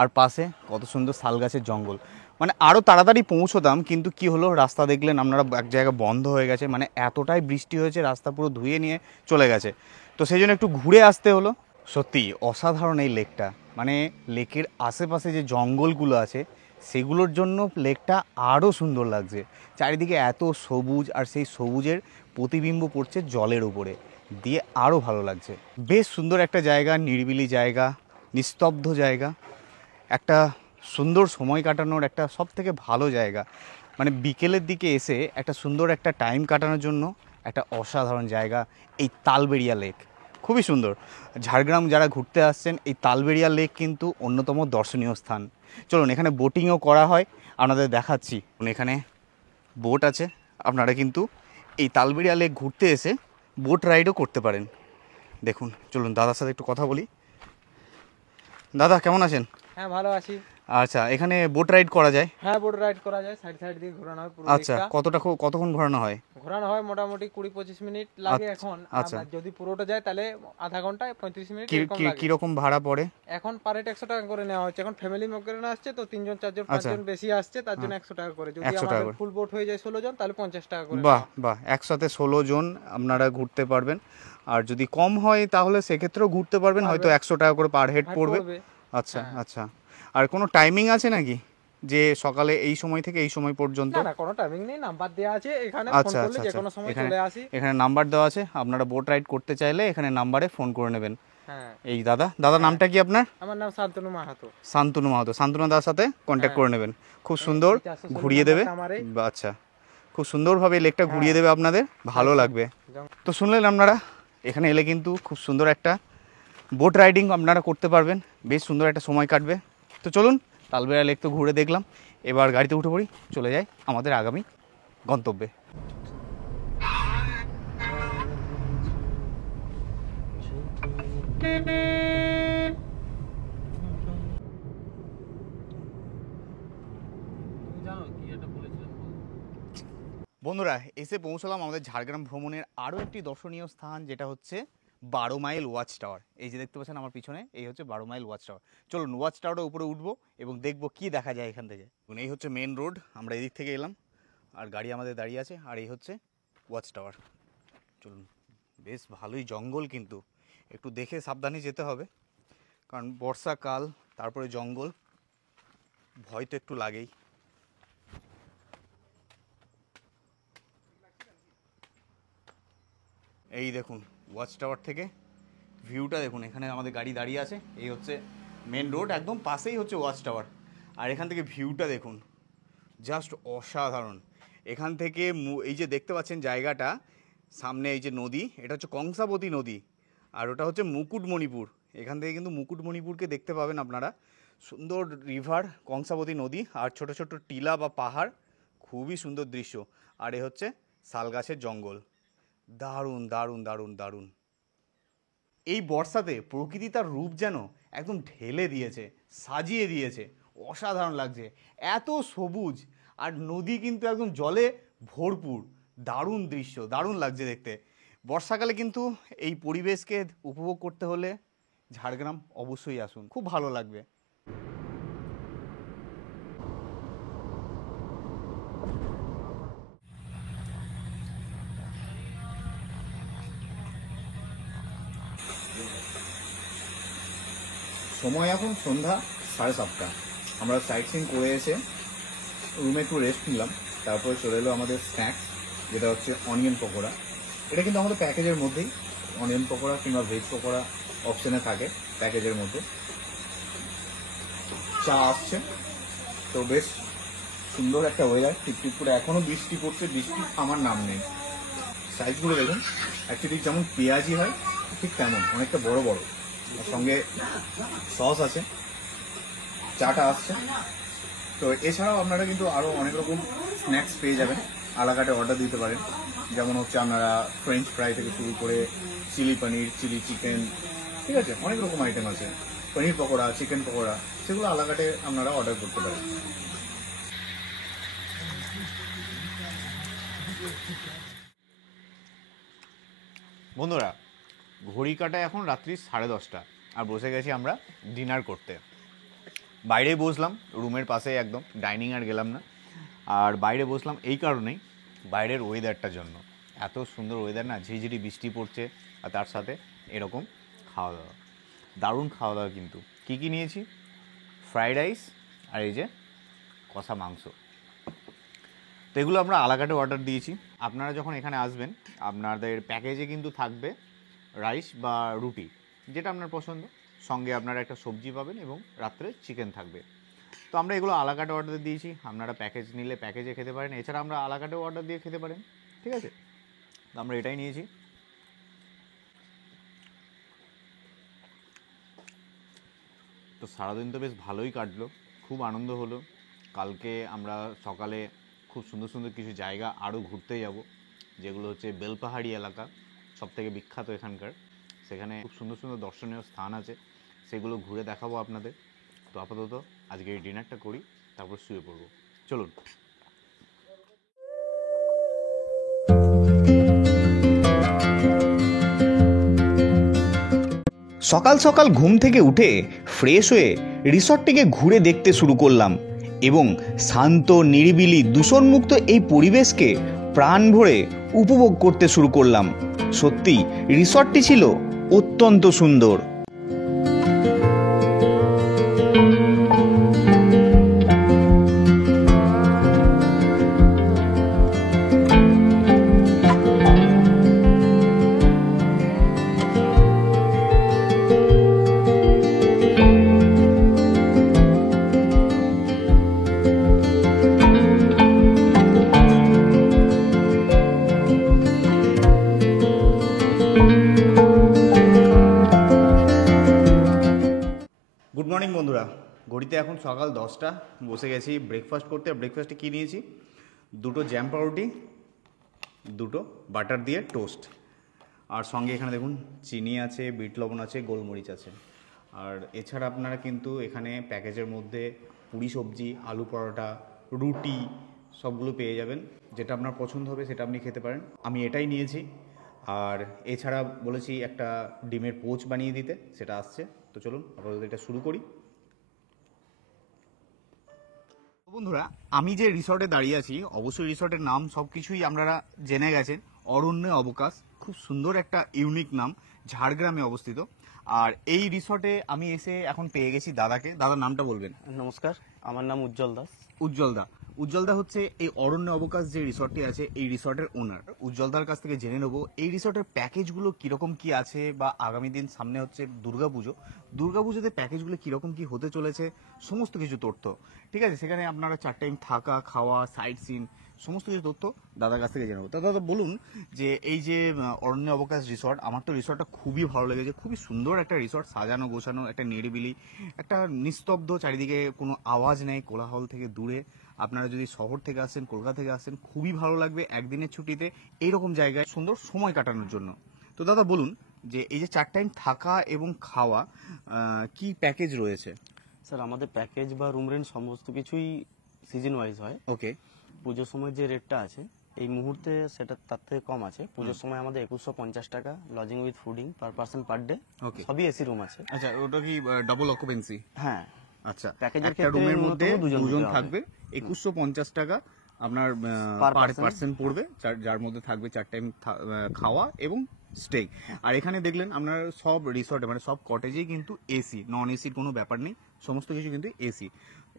আর পাশে কত সুন্দর শাল গাছের জঙ্গল। মানে আরও তাড়াতাড়ি পৌঁছতাম, কিন্তু কি হলো, রাস্তা দেখলেন আপনারা এক জায়গায় বন্ধ হয়ে গেছে, মানে এতটাই বৃষ্টি হয়েছে, রাস্তা পুরো ধুয়ে নিয়ে চলে গেছে। তো সেই জন্য একটু ঘুরে আসতে হলো। সত্যি অসাধারণ এই লেকটা, মানে লেকের আশেপাশে যে জঙ্গলগুলো আছে সেগুলোর জন্য লেকটা আরও সুন্দর লাগছে। চারিদিকে এত সবুজ, আর সেই সবুজের প্রতিবিম্ব পড়ছে জলের উপরে, দিয়ে আরও ভালো লাগছে। বেশ সুন্দর একটা জায়গা, নিরিবিলি জায়গা, নিস্তব্ধ জায়গা, একটা সুন্দর সময় কাটানোর একটা সবথেকে ভালো জায়গা। মানে বিকেলের দিকে এসে একটা সুন্দর একটা টাইম কাটানোর জন্য একটা অসাধারণ জায়গা এই তালবেড়িয়া লেক, খুবই সুন্দর। ঝাড়গ্রাম যারা ঘুরতে আসছেন, এই তালবেড়িয়া লেক কিন্তু অন্যতম দর্শনীয় স্থান। চলুন, এখানে বোটিংও করা হয়, আপনাদের দেখাচ্ছি। এখানে বোট আছে, আপনারা কিন্তু এই তালবেড়িয়া লেক ঘুরতে এসে বোট রাইডও করতে পারেন। দেখুন, চলুন দাদার সাথে একটু কথা বলি। দাদা কেমন আছেন? হ্যাঁ, ভালো আছি। আচ্ছা, এখানে বোট রাইড করা যায়? হ্যাঁ, বোট রাইড করা যায়, সাইড সাইড দিয়ে ঘোরানো হয় পুরো আচ্ছা, লেকটা। কতক্ষণ ঘোরানো হয়? ঘোরানো হয় মোটামুটি 20-25 মিনিট লাগে এখন। আচ্ছা। আর যদি পুরোটা যায় তাহলে আধা ঘন্টা 35 মিনিট এরকম লাগে। কিরকম ভাড়া পড়ে? এখন পার হেড 100 টাকা করে নেওয়া হচ্ছে। এখন ফ্যামিলি মেম্বার আসছে তো 3 জন 4 জন 5 জন বেশি আসছে, তার জন্য 100 টাকা করে। যদি 100 টাকা আমাদের করে। ফুল বোট হয়ে যায় 16 জন তাহলে 50 টাকা করে। বাহ বাহ, একসাথে 16 জন আপনারা ঘুরতে পারবেন। আর যদি কম হয় তাহলে সেক্ষেত্রেও ঘুরতে পারবেন, হয়তো 100 টাকা করে পার হেড পড়বে। আচ্ছা আচ্ছা। আর কোনো টাইমিং আছে নাকি, যে সকালে এই সময় থেকে এই সময় পর্যন্ত? না, কোনো টাইমিং নেই, নাম্বার দেওয়া আছে এখানে, ফোন আচ্ছা করলে আচ্ছা, যে কোনো সময় চলে আসি। এখানে নাম্বার দেওয়া আছে, আপনারা বোট রাইড করতে চাইলে এখানে নাম্বারে ফোন করে নেবেন। হ্যাঁ। এই দাদা নামটা কি আপনার? আমার নাম শান্তনু মাহাতো। শান্তনু মাহাতো, শান্তনু দাদার সাথে কন্ট্যাক্ট করে নেবেন, খুব সুন্দর ঘুরিয়ে দেবে। আচ্ছা, খুব সুন্দরভাবে লেকটা ঘুরিয়ে দেবে আপনাদের, ভালো লাগবে। তো শুনলেন আপনারা, এখানে এলে কিন্তু খুব সুন্দর একটা বোট রাইডিং আপনারা করতে পারবেন, বেশ সুন্দর একটা সময় কাটবে। তো চলুন, তালবেড়িয়া লেক তো ঘুরে দেখলাম, এবার গাড়িতে উঠে পড়ি, চলে যাই আমাদের আগামী গন্তব্যে। বন্ধুরা, এসে পৌঁছলাম আমাদের ঝাড়গ্রাম ভ্রমণের আরও একটি দর্শনীয় স্থান, যেটা হচ্ছে 12 মাইল ওয়াচ টাওয়ার। এই যে দেখতে পাচ্ছেন আমার পিছনে, এই হচ্ছে 12 মাইল ওয়াচ টাওয়ার। চলুন ওয়াচ টাওয়ারের উপরে উঠবো এবং দেখবো কি দেখা যায় এখান থেকে। এই হচ্ছে মেন রোড, আমরা এদিক থেকে এলাম, আর গাড়ি আমাদের দাঁড়িয়ে আছে, আর এই হচ্ছে ওয়াচ টাওয়ার। চলুন, বেশ ভালোই জঙ্গল, কিন্তু একটু দেখে সাবধানে যেতে হবে, কারণ বর্ষাকাল, তারপরে জঙ্গল, ভয় তো একটু লাগেই। এই দেখুন ওয়াচ টাওয়ার থেকে ভিউটা দেখুন, এখানে আমাদের গাড়ি দাঁড়িয়ে আছে, এই হচ্ছে মেন রোড, একদম পাশেই হচ্ছে ওয়াচ টাওয়ার। আর এখান থেকে ভিউটা দেখুন, জাস্ট অসাধারণ। এখান থেকে এই যে দেখতে পাচ্ছেন জায়গাটা, সামনে এই যে নদী, এটা হচ্ছে কংসাবতী নদী, আর ওটা হচ্ছে মুকুটমণিপুর। এখান থেকে কিন্তু মুকুটমণিপুরকে দেখতে পাবেন আপনারা, সুন্দর রিভার কংসাবতী নদী, আর ছোট ছোট টিলা বা পাহাড়, খুবই সুন্দর দৃশ্য। আর এ হচ্ছে শাল গাছের জঙ্গল, দারুণ দারুণ দারুণ দারুণ। এই বর্ষাতে প্রকৃতি তার রূপ যেন একদম ঢেলে দিয়েছে, সাজিয়ে দিয়েছে, অসাধারণ লাগছে, এত সবুজ, আর নদী কিন্তু একদম জলে ভরপুর, দারুণ দৃশ্য, দারুণ লাগছে দেখতে। বর্ষাকালে কিন্তু এই পরিবেশকে উপভোগ করতে হলে ঝাড়গ্রাম অবশ্যই আসুন, খুব ভালো লাগবে। সময় এখন সন্ধ্যা 7:30, আমরা সাইট সিন করে এসে রুমে একটু রেস্ট নিলাম, তারপরে চলে এলো আমাদের স্ন্যাক্স, যেটা হচ্ছে অনিয়ন পকোড়া। এটা কিন্তু আমাদের প্যাকেজের মধ্যেই, অনিয়ন পকোড়া কিংবা ভেজ পকোড়া অপশনে থাকে প্যাকেজের মধ্যে। চা আসছে, তো বেশ সুন্দর একটা ওয়েদার, টিপটিপ করে এখনো বৃষ্টি পড়ছে, বৃষ্টি থামার নাম নেই। সাইজগুলো দেখুন, অ্যাকচুয়ালি যেমন পেঁয়াজি হয় ঠিক তেমন, অনেকটা বড় বড়, আর সঙ্গে সস আছে, চাটা আসছে। তো এছাড়াও আপনারা কিন্তু আরও অনেক রকম স্ন্যাক্স পেয়ে যাবেন, আলাকাটে অর্ডার দিতে পারেন। যেমন হচ্ছে আপনারা ফ্রেঞ্চ ফ্রাই থেকে শুরু করে চিলি পনির, চিলি চিকেন, ঠিক আছে, অনেক রকম আইটেম আছে, পনির পকোড়া, চিকেন পকোড়া, সেগুলো আলাকাটে আপনারা অর্ডার করতে পারেন। বন্ধুরা, ঘড়ি কাটা এখন রাত্রি 10:30 আর বসে গেছি আমরা ডিনার করতে। বাইরেই বসলাম, রুমের পাশে একদম, ডাইনিং আর গেলাম না। আর বাইরে বসলাম এই কারণেই, বাইরের ওয়েদারটার জন্য। এত সুন্দর ওয়েদার না, ঝিঝিরি বৃষ্টি পড়ছে, আর তার সাথে এরকম খাওয়া দাওয়া, দারুণ খাওয়া দাওয়া। কিন্তু কী কী নিয়েছি? ফ্রাইড রাইস আর এই যে কষা মাংস। তো এগুলো আমরা আলাকাটে অর্ডার দিয়েছি। আপনারা যখন এখানে আসবেন, আপনাদের প্যাকেজে কিন্তু থাকবে রাইস বা রুটি, যেটা আপনার পছন্দ, সঙ্গে আপনারা একটা সবজি পাবেন এবং রাত্রে চিকেন থাকবে। তো আমরা এগুলো আলাকাটে অর্ডার দিয়েছি, আপনারা প্যাকেজ নিলে প্যাকেজে খেতে পারেন, এছাড়া আমরা আলাকাটেও অর্ডার দিয়ে খেতে পারেন, ঠিক আছে? তো আমরা এটাই নিয়েছি। তো সারাদিন তো বেশ ভালোই কাটলো, খুব আনন্দ হলো। কালকে আমরা সকালে খুব সুন্দর সুন্দর কিছু জায়গা আরও ঘুরতে যাব, যেগুলো হচ্ছে বেলপাহাড়ি এলাকা, সবথেকে বিখ্যাত এখানকার। সেখানে খুব সুন্দর সুন্দর দর্শনীয় স্থান আছে, সেগুলো ঘুরে দেখাবো আপনাদের। তো আপাতত আজকে এই ডিনারটা করি, তারপর শুয়ে পড়বো। চলুন। সকাল সকাল ঘুম থেকে উঠে ফ্রেশ হয়ে রিসর্টটিকে ঘুরে দেখতে শুরু করলাম এবং শান্ত, নিরিবিলি, দূষণমুক্ত এই পরিবেশকে প্রাণ ভরে উপভোগ করতে শুরু করলাম। সত্যি রিসর্টটি ছিল অত্যন্ত সুন্দর। গুড মর্নিং বন্ধুরা, ঘড়িতে এখন সকাল 10টা, বসে গেছি ব্রেকফাস্ট করতে। ব্রেকফাস্টে কী নিয়েছি? 2টো জ্যাম পাউরুটি, 2টো বাটার দিয়ে টোস্ট, আর সঙ্গে এখানে দেখুন চিনি আছে, বিট লবণ আছে, গোলমরিচ আছে। আর এছাড়া আপনারা কিন্তু এখানে প্যাকেজের মধ্যে পুরি সবজি, আলু পরোটা, রুটি সবগুলো পেয়ে যাবেন। যেটা আপনার পছন্দ হবে সেটা আপনি খেতে পারেন। আমি এটাই নিয়েছি। আর এছাড়া বলেছি একটা ডিমের পোচ বানিয়ে দিতে, সেটা আসছে। তো চলুন আপাতত এটা শুরু করি। বন্ধুরা, আমি যে রিসর্টে দাঁড়িয়ে আছি, অবশ্যই রিসর্টের নাম সব কিছুই আপনারা জেনে গেছেন, অরণ্য অবকাশ। খুব সুন্দর একটা ইউনিক নাম, ঝাড়গ্রামে অবস্থিত। আর এই রিসর্টে আমি এসে এখন পেয়ে গেছি দাদাকে। দাদার নামটা বলবেন? নমস্কার, আমার নাম উজ্জ্বল দাস। উজ্জ্বলদা হচ্ছে এই অরণ্য অবকাশ যে রিসর্টটি আছে, এই রিসর্টের ওনার। উজ্জ্বলদার কাছ থেকে জেনে নেবো এই রিসর্টের প্যাকেজগুলো কিরকম কি আছে, বা আগামী দিন সামনে হচ্ছে দুর্গাপুজোতে প্যাকেজগুলো কিরকম কি হতে চলেছে, সমস্ত কিছু তথ্য। ঠিক আছে, সেখানে আপনারা 4 টাইম থাকা, খাওয়া, সাইট সিন, সমস্ত কিছু তথ্য দাদার কাছ থেকে জেনে নেবো। দাদা বলুন যে এই যে অরণ্য অবকাশ রিসর্ট, আমার তো রিসর্টটা খুবই ভালো লেগেছে। খুবই সুন্দর একটা রিসর্ট, সাজানো গোছানো, একটা নিরিবিলি, একটা নিস্তব্ধ, চারিদিকে কোনো আওয়াজ নেই, কোলাহল থেকে দূরে। আপনারা যদি শহর থেকে আসেন, কলকাতা থেকে আসেন, খুবই ভালো লাগবে একদিনের ছুটিতে এইরকম জায়গায় সুন্দর সময় কাটানোর জন্য। তো দাদা বলুন যে এই যে 4 টাইম থাকা এবং খাওয়া কি প্যাকেজ রয়েছে? স্যার, আমাদের প্যাকেজ বা রুম রেন্ট সমস্ত কিছুই সিজন ওয়াইজ হয়। ওকে। পুজোর সময় যে রেটটা আছে এই মুহূর্তে সেটা তার থেকে কম আছে। পুজোর সময় আমাদের 2150 টাকা, lodging with fooding per person per day. Okay. সবই এসি রুম আছে। আচ্ছা, ওটা কি ডাবল অকুপেন্সি? হ্যাঁ। আচ্ছা, প্যাকেজের একটা ক্ষেত্রে রুমের মধ্যে দুজন থাকবে, 2150 টাকা আপনার পার পার্সন পড়বে, যার মধ্যে থাকবে 4 টাইম খাওয়া এবং স্টে। আর এখানে দেখলেন আপনার সব রিসর্টে, মানে সব কটেজেই কিন্তু এসি, নন এসির কোনো ব্যাপার নেই, সমস্ত কিছু কিন্তু এসি।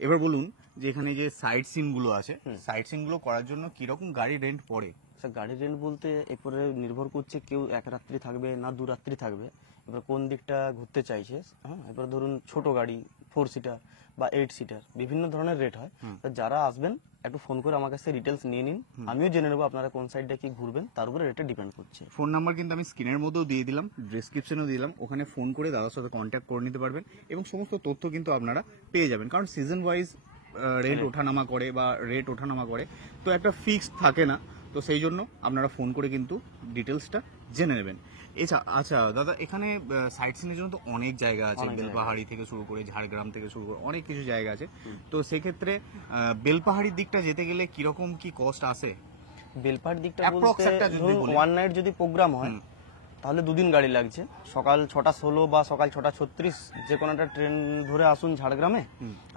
এবার বলুন যে এখানে যে সাইট সিনগুলো আছে, সাইট সিনগুলো করার জন্য কিরকম গাড়ি রেন্ট পড়ে? স্যার গাড়ির রেন্ট বলতে এরপরে নির্ভর করছে কেউ এক রাত্রি থাকবে না 2 রাত্রি থাকবে, এবার কোন দিকটা ঘুরতে চাইছে। হ্যাঁ, এবার ধরুন ছোট গাড়ি 4 সিটার বা 8 সিটার বিভিন্ন ধরনের রেট হয়। তো যারা আসবেন একটু ফোন করে আমার কাছে ডিটেলস নিয়ে নিন, আমিও জেনে নেবো আপনারা কোন সাইডটা কি ঘুরবেন, তার উপরে রেটটা ডিপেন্ড করছে। ফোন নাম্বার কিন্তু আমি স্ক্রিনের মধ্যেও দিয়ে দিলাম, ডেসক্রিপশনেও দিলাম, ওখানে ফোন করে দাদার সাথে কন্ট্যাক্ট করে নিতে পারবেন এবং সমস্ত তথ্য কিন্তু আপনারা পেয়ে যাবেন। কারণ সিজন ওয়াইজ রেট ওঠানামা করে বা রেট ওঠানামা করে, তো একটা ফিক্সড থাকে না, তো সেই জন্য আপনারা ফোন করে কিন্তু ডিটেলসটা জেনে নেবেন। আচ্ছা দাদা, এখানে সাইট সিনের জন্য তো অনেক জায়গা আছে, বেলপাহাড়ি থেকে শুরু করে ঝাড়গ্রাম থেকে শুরু করে অনেক কিছু জায়গা আছে। তো সেক্ষেত্রে বেলপাহাড়ির দিকটা যেতে গেলে কিরকম কি কস্ট আসে? বেলপাহাড়ির দিকটা বলতে ধরুন 1 নাইট যদি প্রোগ্রাম হয় তাহলে 2 দিন গাড়ি লাগছে। সকাল 6টা 16 বা সকাল 6টা 36 যে কোনো একটা ট্রেন ধরে আসুন ঝাড়গ্রামে,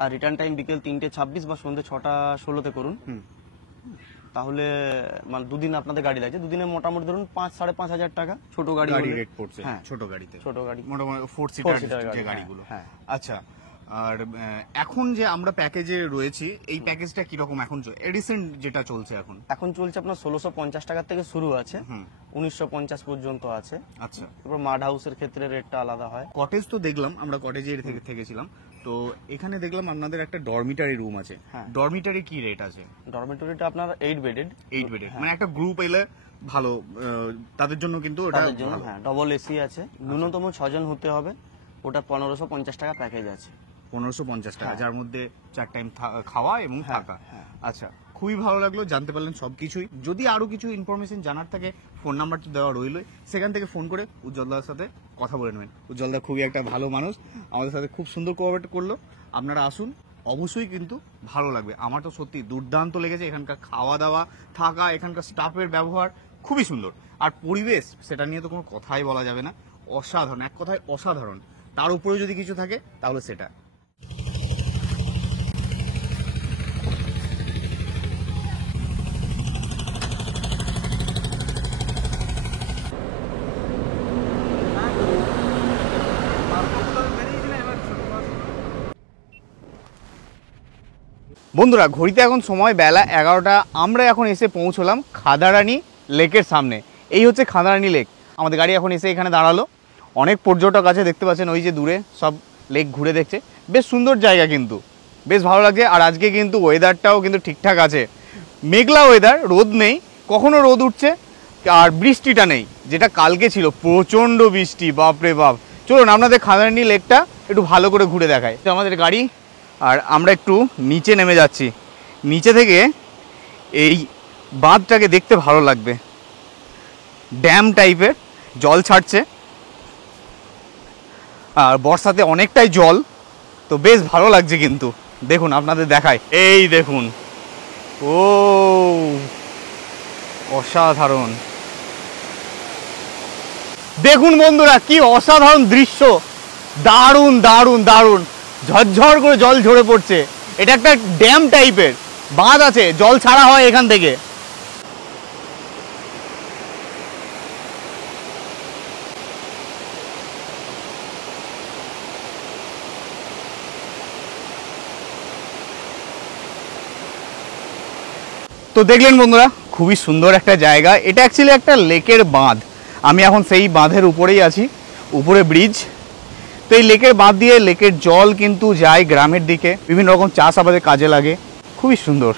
আর রিটার্ন টাইম বিকেল 3টে 26 বা সন্ধ্যে 6টা 16তে করুন, তাহলে মানে 2 দিন আপনাদের গাড়ি লাগছে। 2 দিনে মোটামুটি ধরুন 5-5.5 হাজার টাকা ছোট গাড়ি রেট পড়ছে। ছোট গাড়িতে, ছোট গাড়ি মোটামুটি 4 সিটার যে গাড়িগুলো। আচ্ছা, আর এখন যে আমরা প্যাকেজে রয়েছি, এই প্যাকেজটা কিরকম এখন রিসেন্ট যেটা চলছে? এখন চলছে আপনার 1650 টাকা থেকে শুরু আছে, 1950 পর্যন্ত আছে। আচ্ছা, এবার মাড হাউসের ক্ষেত্রে রেটটা আলাদা হয়। কটেজ তো দেখলাম, আমরা কটেজে থেকেছিলাম, তো এখানে দেখলাম আপনাদের একটা ডরমিটারি রুম আছে। ডরমিটারি কি রেট আছে? ডরমিটরিটা আপনার 8 বেডেড, মানে একটা গ্রুপ এলে ভালো, তাদের জন্য কিন্তু ওটা হ্যাঁ ডবল এসি আছে, ন্যূনতম 6 জন হতে হবে, ওটা 1550 টাকা প্যাকেজ আছে। 1550 টাকা, যার মধ্যে 4 টাইম খাওয়া এবং থাকা। আচ্ছা, খুবই ভালো লাগলো, জানতে পারলেন সবকিছুই। যদি আরো কিছু ইনফরমেশন জানার থাকে, ফোন নাম্বারটা দেওয়া রইলই, সেখান থেকে ফোন করে উজ্জ্বলদার সাথে কথা বলে নেবেন। উজ্জ্বলদা খুবই একটা ভালো মানুষ, আমাদের সাথে খুব সুন্দর কোঅপারেট করলো। আপনারা আসুন, অবশ্যই কিন্তু ভালো লাগবে। আমার তো সত্যি দুর্দান্ত লেগেছে, এখানকার খাওয়া দাওয়া, থাকা, এখানকার স্টাফের ব্যবহার খুবই সুন্দর। আর পরিবেশ, সেটা নিয়ে তো কোনো কথাই বলা যাবে না, অসাধারণ, এক কথায় অসাধারণ। তার উপরে যদি কিছু থাকে তাহলে সেটা। বন্ধুরা, ঘড়িতে এখন সময় বেলা 11টা, আমরা এখন এসে পৌঁছলাম খাদারানি লেকের সামনে। এই হচ্ছে খাদারানি লেক। আমাদের গাড়ি এখন এসে এখানে দাঁড়ালো। অনেক পর্যটক আছে, দেখতে পাচ্ছেন ওই যে দূরে সব লেক ঘুরে দেখছে। বেশ সুন্দর জায়গা, কিন্তু বেশ ভালো লাগছে। আর আজকে কিন্তু ওয়েদারটাও কিন্তু ঠিকঠাক আছে, মেঘলা ওয়েদার, রোদ নেই, কখনো রোদ উঠছে, আর বৃষ্টিটা নেই, যেটা কালকে ছিল প্রচণ্ড বৃষ্টি, বাপরে বাপ। চলুন আপনাদের খাদারানি লেকটা একটু ভালো করে ঘুরে দেখায়। আমাদের গাড়ি, আর আমরা একটু নিচে নেমে যাচ্ছি। নিচে থেকে এই বাঁধটাকে দেখতে ভালো লাগবে, ড্যাম টাইপের জল ছাড়ছে, আর বর্ষাতে অনেকটাই জল, তো বেশ ভালো লাগছে। কিন্তু দেখুন, আপনাদের দেখায়, এই দেখুন, ও অসাধারণ। দেখুন বন্ধুরা, কি অসাধারণ দৃশ্য, দারুণ দারুণ দারুণ, ঝরঝর করে জল ঝরে পড়ছে। এটা একটা ড্যাম টাইপের বাঁধ আছে, জল ছাড়া হয় এখান থেকে। তো দেখলেন বন্ধুরা, খুবই সুন্দর একটা জায়গা। এটা অ্যাকচুয়ালি একটা লেকের বাঁধ, আমি এখন সেই বাঁধের উপরেই আছি, উপরে ব্রিজ। তো এই লেকের বাঁধ দিয়ে লেকের জল কিন্তু যায় গ্রামের দিকে, বিভিন্ন রকম চাষাবাদের কাজে লাগে, খুবই সুন্দর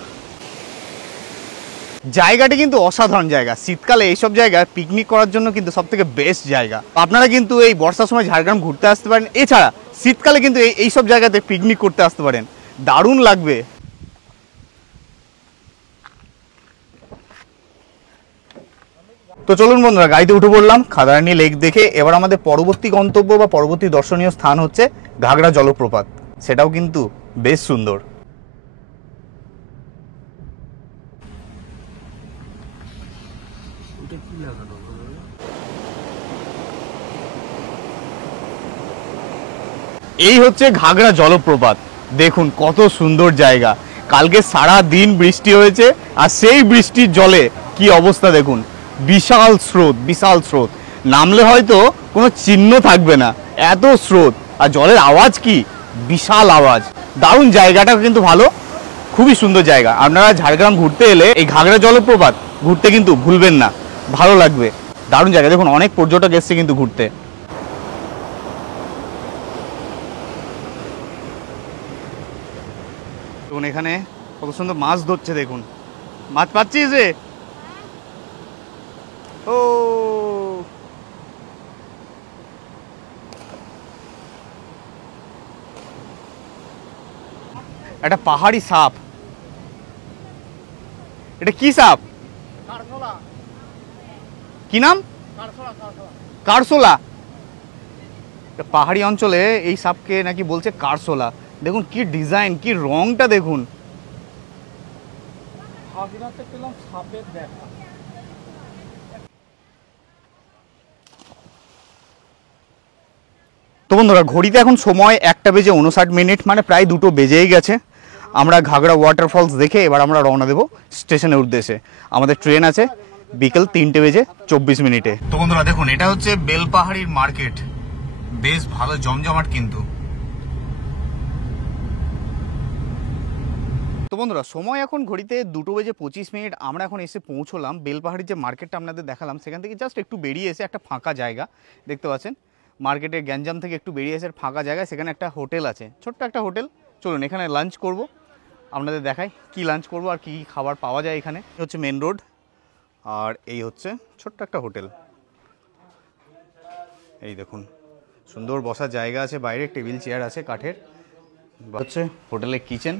জায়গাটি, কিন্তু অসাধারণ জায়গা। শীতকালে এইসব জায়গায় পিকনিক করার জন্য কিন্তু সব থেকে বেস্ট জায়গা। আপনারা কিন্তু এই বর্ষার সময় ঝাড়গ্রাম ঘুরতে আসতে পারেন, এছাড়া শীতকালে কিন্তু এইসব জায়গাতে পিকনিক করতে আসতে পারেন, দারুণ লাগবে। তো চলুন বন্ধুরা, গাড়িতে উঠে পড়লাম খাদারানি লেক দেখে। এবার আমাদের পরবর্তী গন্তব্য বা পরবর্তী দর্শনীয় স্থান হচ্ছে ঘাগড়া জলপ্রপাত, সেটাও কিন্তু বেশ সুন্দর। এই হচ্ছে ঘাগড়া জলপ্রপাত, দেখুন কত সুন্দর জায়গা। কালকে সারা দিন বৃষ্টি হয়েছে, আর সেই বৃষ্টির জলে কি অবস্থা দেখুন, বিশাল স্রোত, বিশাল স্রোত, নামলে হয়তো কোনো চিহ্ন থাকবে না, এত স্রোত। আর জলের আওয়াজ কি, বিশাল আওয়াজ। দারুণ, জায়গাটা কিন্তু ভালো, খুবই সুন্দর জায়গা। আপনারা ঝাড়গ্রাম ঘুরতে এলে এই ঘাগড়া জলপ্রপাত ঘুরতে কিন্তু ভুলবেন না, ভালো লাগবে, দারুণ জায়গা। দেখুন অনেক পর্যটক এসছে কিন্তু ঘুরতে। দেখুন এখানে কত সুন্দর মাছ ধরছে, দেখুন মাছ পাচ্ছিস রে? ও একটা পাহাড়ি সাপ, এটা কি সাপ, কি নাম? কারসোলা। পাহাড়ি অঞ্চলে এই সাপকে নাকি বলছে কারসোলা। দেখুন কি ডিজাইন, কি রংটা দেখুন। তো বন্ধুরা ঘড়িতে এখন সময় 1:59, মানে প্রায় 2টো বেজেই গেছে। আমরা ঘাগড়া ওয়াটারফলস দেখে এবার আমরা রওনা দেবো স্টেশনের উদ্দেশ্যে। আমাদের ট্রেন আছে বিকেল 3:24। তো বন্ধুরা দেখুন এটা হচ্ছে বেলপাহাড়ির মার্কেট, বেশ ভালো জমজমাট কিন্তু। তো বন্ধুরা সময় এখন ঘড়িতে 2:25। আমরা এখন এসে পৌঁছলাম বেলপাহাড়ির যে মার্কেটটা আপনাদের দেখালাম, সেখান থেকে জাস্ট একটু বেরিয়ে এসে একটা ফাঁকা জায়গা দেখতে পাচ্ছেন। মার্কেটের গ্যাঞ্জাম থেকে একটু বেরিয়ে এসে ফাঁকা জায়গায় সেখানে একটা হোটেল আছে, ছোট্ট একটা হোটেল। চলুন এখানে লাঞ্চ করব, আপনাদের দেখাই কি লাঞ্চ করব আর কি খাবার পাওয়া যায় এখানে। হচ্ছে মেন রোড, আর এই হচ্ছে ছোট্ট একটা হোটেল। এই দেখুন সুন্দর বসার জায়গা আছে, বাইরে টেবিল চেয়ার আছে কাঠের। হচ্ছে হোটেলের কিচেন,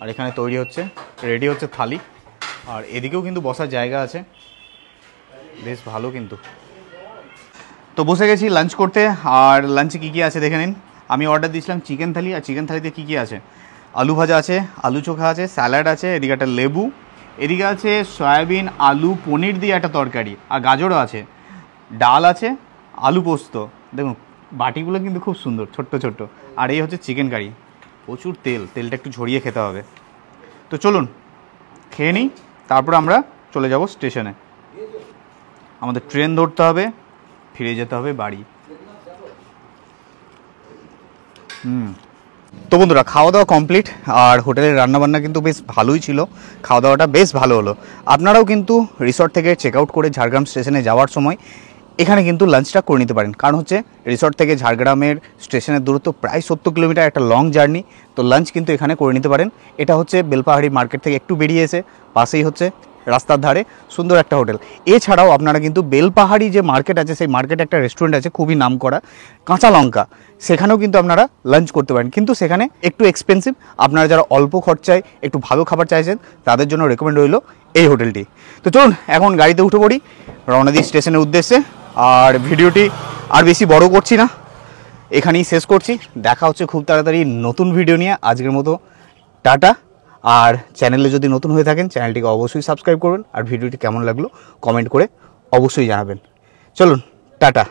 আর এখানে তৈরি হচ্ছে, রেডি হচ্ছে থালি। আর এদিকেও কিন্তু বসার জায়গা আছে, বেশ ভালো কিন্তু। তো বসে গেছি লাঞ্চ করতে। আর লাঞ্চে কী কী আছে দেখে নিন। আমি অর্ডার দিয়েছিলাম চিকেন থালি, আর চিকেন থালিতে কী কী আছে, আলু ভাজা আছে, আলু চোখা আছে, স্যালাড আছে, এদিকে একটা লেবু, এদিকে আছে সয়াবিন আলু পনির দিয়ে একটা তরকারি, আর গাজরও আছে, ডাল আছে, আলু পোস্ত। দেখুন বাটিগুলো কিন্তু খুব সুন্দর, ছোট্ট ছোট্ট। আর এই হচ্ছে চিকেন কারি, প্রচুর তেলটা একটু ঝরিয়ে খেতে হবে। তো চলুন খেয়ে নিই, তারপর আমরা চলে যাব স্টেশনে। আমাদের ট্রেন ধরতে হবে, ফিরে যেতে হবে বাড়ি। তো বন্ধুরা খাওয়া দাওয়া কমপ্লিট, আর হোটেলের রান্নাবান্না কিন্তু বেশ ভালোই ছিল, খাওয়া দাওয়াটা বেশ ভালো হলো। আপনারাও কিন্তু রিসর্ট থেকে চেক আউট করে ঝাড়গ্রাম স্টেশনে যাওয়ার সময় এখানে কিন্তু লাঞ্চটা করে নিতে পারেন। কারণ হচ্ছে রিসর্ট থেকে ঝাড়গ্রামের স্টেশনের দূরত্ব প্রায় 70 কিলোমিটার, একটা লং জার্নি। তো লাঞ্চ কিন্তু এখানে করে নিতে পারেন। এটা হচ্ছে বেলপাহাড়ি মার্কেট থেকে একটু বেরিয়ে এসে পাশেই হচ্ছে রাস্তার ধারে সুন্দর একটা হোটেল। এছাড়াও আপনারা কিন্তু বেলপাহাড়ি যে মার্কেট আছে, সেই মার্কেটে একটা রেস্টুরেন্ট আছে খুবই নামকরা, কাঁচা লঙ্কা, সেখানেও কিন্তু আপনারা লাঞ্চ করতে পারেন। কিন্তু সেখানে একটু এক্সপেন্সিভ। আপনারা যারা অল্প খরচায় একটু ভালো খাবার চাইছেন তাদের জন্য রেকমেন্ড রইল এই হোটেলটি। তো চলুন এখন গাড়িতে উঠে পড়ি, রওনা দিই স্টেশনের উদ্দেশ্যে। আর ভিডিওটি আর বেশি বড় করছি না, এখানেই শেষ করছি। দেখা হচ্ছে খুব তাড়াতাড়ি নতুন ভিডিও নিয়ে। আজকের মতো টাটা। আর চ্যানেলে যদি নতুন হয়ে থাকেন চ্যানেলটিকে অবশ্যই সাবস্ক্রাইব করবেন, আর ভিডিওটি কেমন লাগলো কমেন্ট করে অবশ্যই জানাবেন। চলুন টাটা।